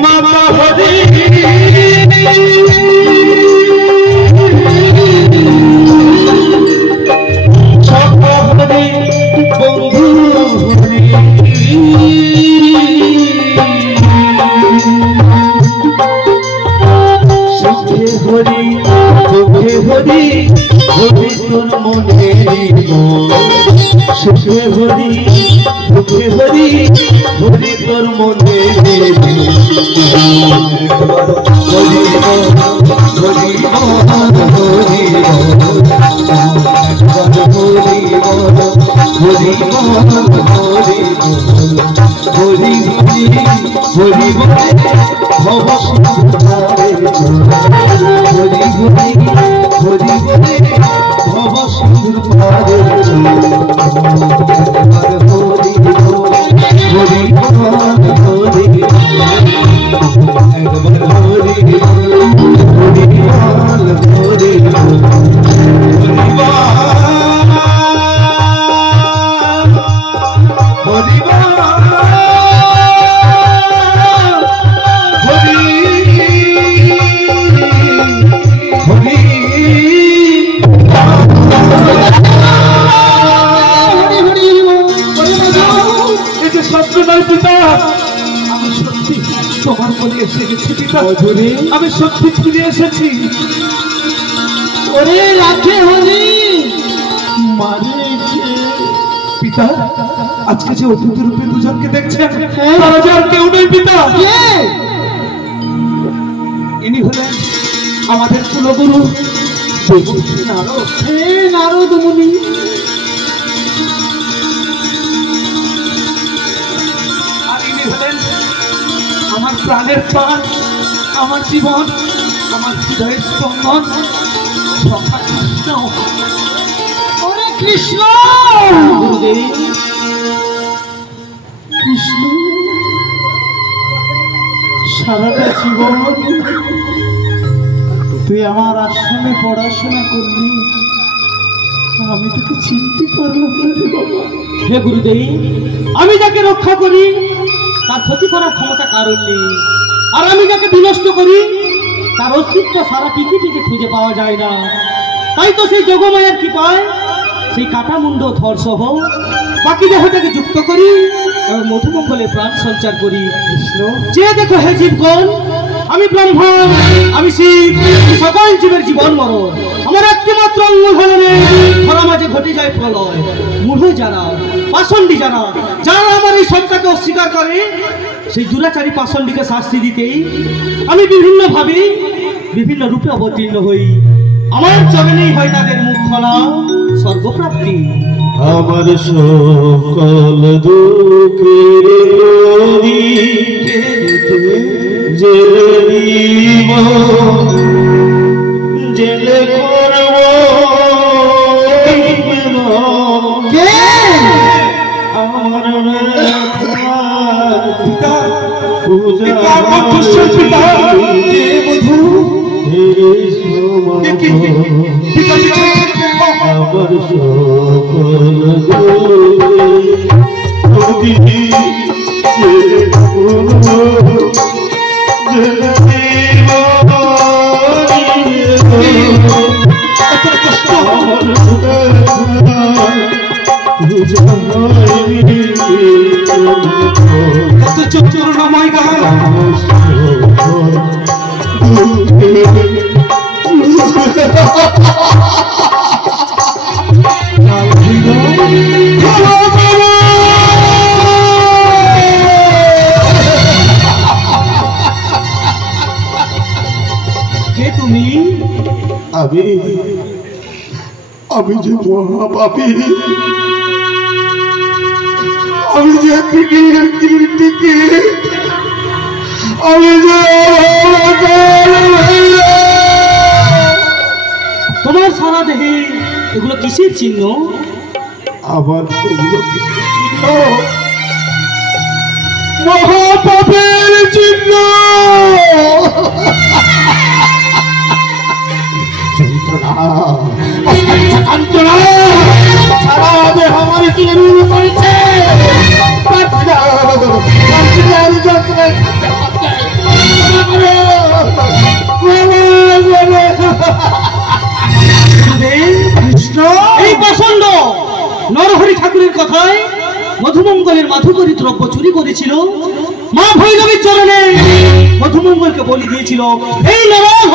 মাতা হরি ছটা হরি বন্ধু হরি সুখে হরি দুঃখে হরি হরি তোর মনে সুখে হরি দুঃখে হরি হরি তোর মনে হরি হরি হরি হরি ভব সুন্দরে হরি হরি হরি হরি ভব সুন্দরে হরি হরি হরি তোমার বলে এসে গেছি পিতা, আমি সত্যি ফিরে এসেছি। ওরে রাখে হরি পিতা, আজকে যে অতিথি রূপে দুজনকে দেখছেন তারা যে আর কেউ নেই পিতা, ইনি হলেন আমাদের কুলগুরু নারদ। হে নারদ মুনি, আর ইনি হলেন আমার প্রাণের প্রাণ, আমার জীবন, আমার হৃদয়ের স্পন্দন কৃষ্ণ। ওরে কৃষ্ণ কৃষ্ণ, সারাটা জীবন তুই আমার আশ্রমে পড়াশোনা করলি, আমি তোকে চিনতে পারলাম না রে বাবা। হে গুরুদেব, আমি যাকে রক্ষা করি তার ক্ষতি করার ক্ষমতা কারণ নেই, আর আমি যাকে বিনষ্ট করি তার অস্তিত্ব সারা পৃথিবীতে খুঁজে পাওয়া যায় না। তাই তো সেই যোগমায়ার কৃপায় সেই কাটামুন্ড থর সহ বাকি দেহটাকে যুক্ত করি এবং মধুমঙ্গলে প্রাণ সঞ্চার করি। যে দেখো হে জীবগণ, আমি ব্রহ্মা, আমি শিব, সকল জীবের জীবন মরণ আমার একটিমাত্র অঙ্গুল হলনে ধরা মাঝে ঘটে যায় প্রলয়। মূঢ় যারা, পাষণ্ডী যারা, যারা আমার এই সত্তাকে অস্বীকার করে, সেই দুরাচারী পাষণ্ডীকে শাস্তি দিতেই আমি বিভিন্নভাবে বিভিন্ন রূপে অবতীর্ণ হই। আমার চরণেই হয় তাদের মুখ খোলা স্বর্গপ্রাপ্তি। আমার সকল দুঃখের জেলে দিব, জেলে করব আমার আমার চরণময় গান কে তুমি? আমি যে মহাপাপী, আমি যে কীর্তিকে, আমি যে তোমার সারা দেহে এগুলো কিসের চিহ্ন? আবার ওগুলো কিসের চিহ্ন? মহাপাপের চিহ্ন। সারা দেহ আমার চিহ্ন করেছে। মধুমঙ্গলের মাধুকরী দ্রব্য চুরি করেছিল, মা ভৈরবীর চরণে মধুমঙ্গলকে বলি দিয়েছিল এই নরহ।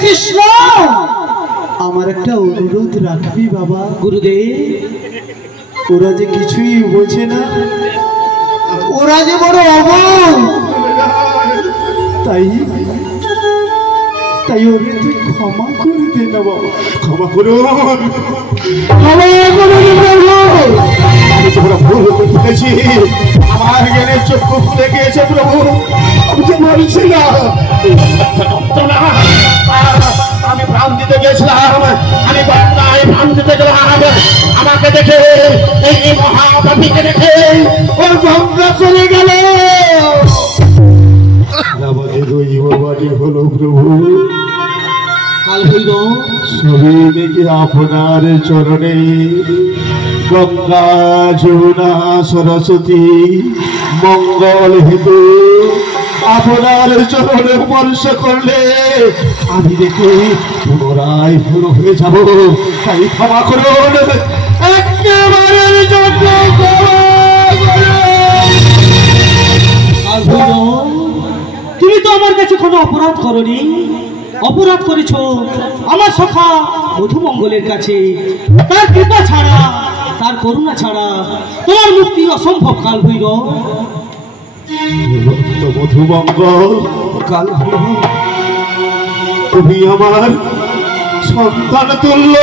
কৃষ্ণ, আমার একটা অনুরোধ রাখবি বাবা? গুরুদেব, ওরা যে কিছুই বোঝে না, ওরা যে বড় অবল, তাই তাই ওরে তুই ক্ষমা করে দে না বাবা। ক্ষমা করুন, ক্ষমা করে দে বাবা। আমি তো ভুল করেছি, আমার জ্ঞানের চক্ষু খুলে গিয়েছে প্রভু, আমি তো বলছি না, আমি ভ্রান্তিতে গেছিলাম, আমি গঙ্গায় ভ্রান্তিতে গেলাম, আমাকে দেখে এই মহাপাপীকে দেখে ওর গঙ্গা চলে গেল, আমাদের ওই বাবাটি হলো প্রভু। কাল ভৈরব, সবই দেখি আপনার চরণে, গঙ্গা যমুনা সরস্বতী মঙ্গল হেতু আপনার চরণে স্পর্শ করলে আমি দেখি পুনরায় ভুল হয়ে যাব, তাই ক্ষমা করুন, একেবারে জন্য ক্ষমা করুন। কাল ভৈরব, তুমি তো আমার কাছে কোনো অপরাধ করনি, অপরাধ করেছ আমার সখা মধুমঙ্গলের কাছে। তার কৃপা ছাড়া, তার করুণা ছাড়া তোমার মুক্তি অসম্ভব। কাল ভৈরব, মধুমঙ্গল, কাল তুমি আমার সন্তান তুল্য,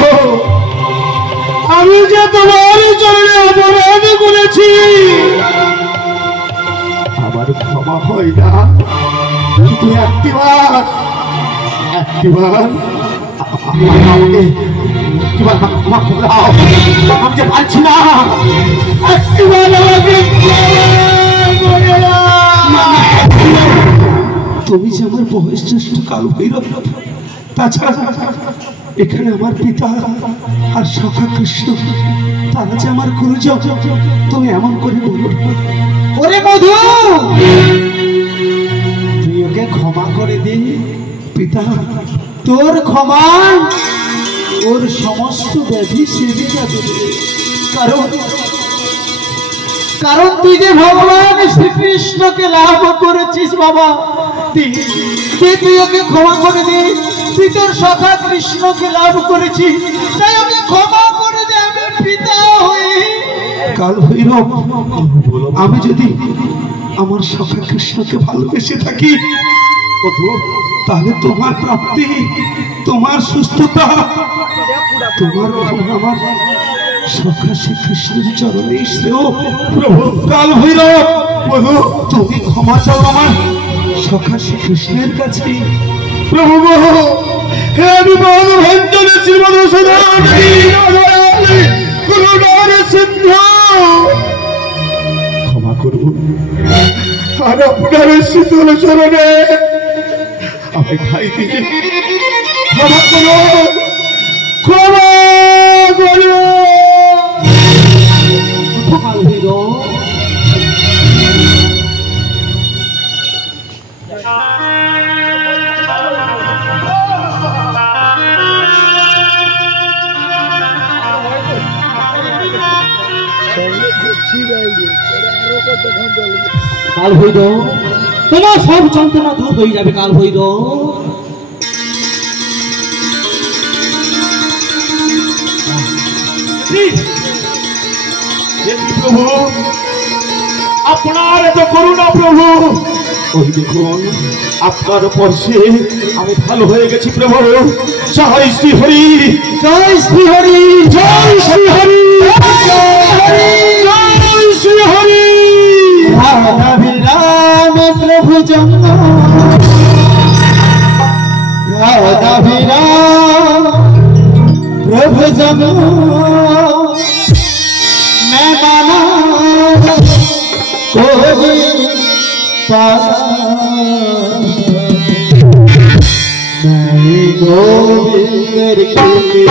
আমি যে তোমার চরণে অপরাধ করেছি, আমার ক্ষমা হয় না, কিন্তু একটিবার আমি যে পারছি না, একটিবার আমাকে তুমি যে আমার বয়োজ্যেষ্ঠ কাল ভৈরব, তাছাড়া এখানে আমার পিতা আর সখা কৃষ্ণ, তারা যে আমার গুরুজন, তুমি এমন করে বলো। ওরে মধু, তুই ওকে ক্ষমা করে দে পিতা, তোর ক্ষমা ওর সমস্ত ব্যাধি সেরে যাবে। কারণ তুই যে ভগবান শ্রীকৃষ্ণকে লাভ করেছিস বাবা, তুই ওকে ক্ষমা করে দে। তুই তোর সখা কৃষ্ণকে লাভ করেছিস, তাই ওকে ক্ষমা করে দে। আমি পিতা হয়ে কাল ভৈরব, আমি যদি আমার সখা কৃষ্ণকে ভালোবেসে থাকি, তাহলে তোমার প্রাপ্তি, তোমার সুস্থতা, তোমার আমার সখা শ্রীকৃষ্ণের চরণে শ্রেয়। প্রভু কাল ভৈরব, প্রভু তুমি ক্ষমা চাও আমার সখা শ্রীকৃষ্ণের কাছে। প্রভু হে আমি মনোভঞ্জন শ্রীমদ ক্ষমা করবো, আর আপনার শীতল চরণে আমি খাই দিয়ে ক্ষমা করো, ক্ষমা করো। কাল ভৈরব, কাল ভৈরব, তোমার সব যন্ত্রণা দূর হয়ে যাবে। কাল ভৈরব, প্রভু আপনার এত করুণা প্রভু, ওই দেখুন আপনার পর্ষে আমি ভালো হয়ে গেছি প্রভু। জয় শ্রী হরি, জয় শ্রী হরি, জয় শ্রী হরি, জয় শ্রী হরি। রাধা বিরাম প্রভু জন্ম, রাধা বিরাম প্রভু জন্ম, मैं माना कोई पारा, मैं गोविंद की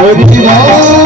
জয় দিদি বল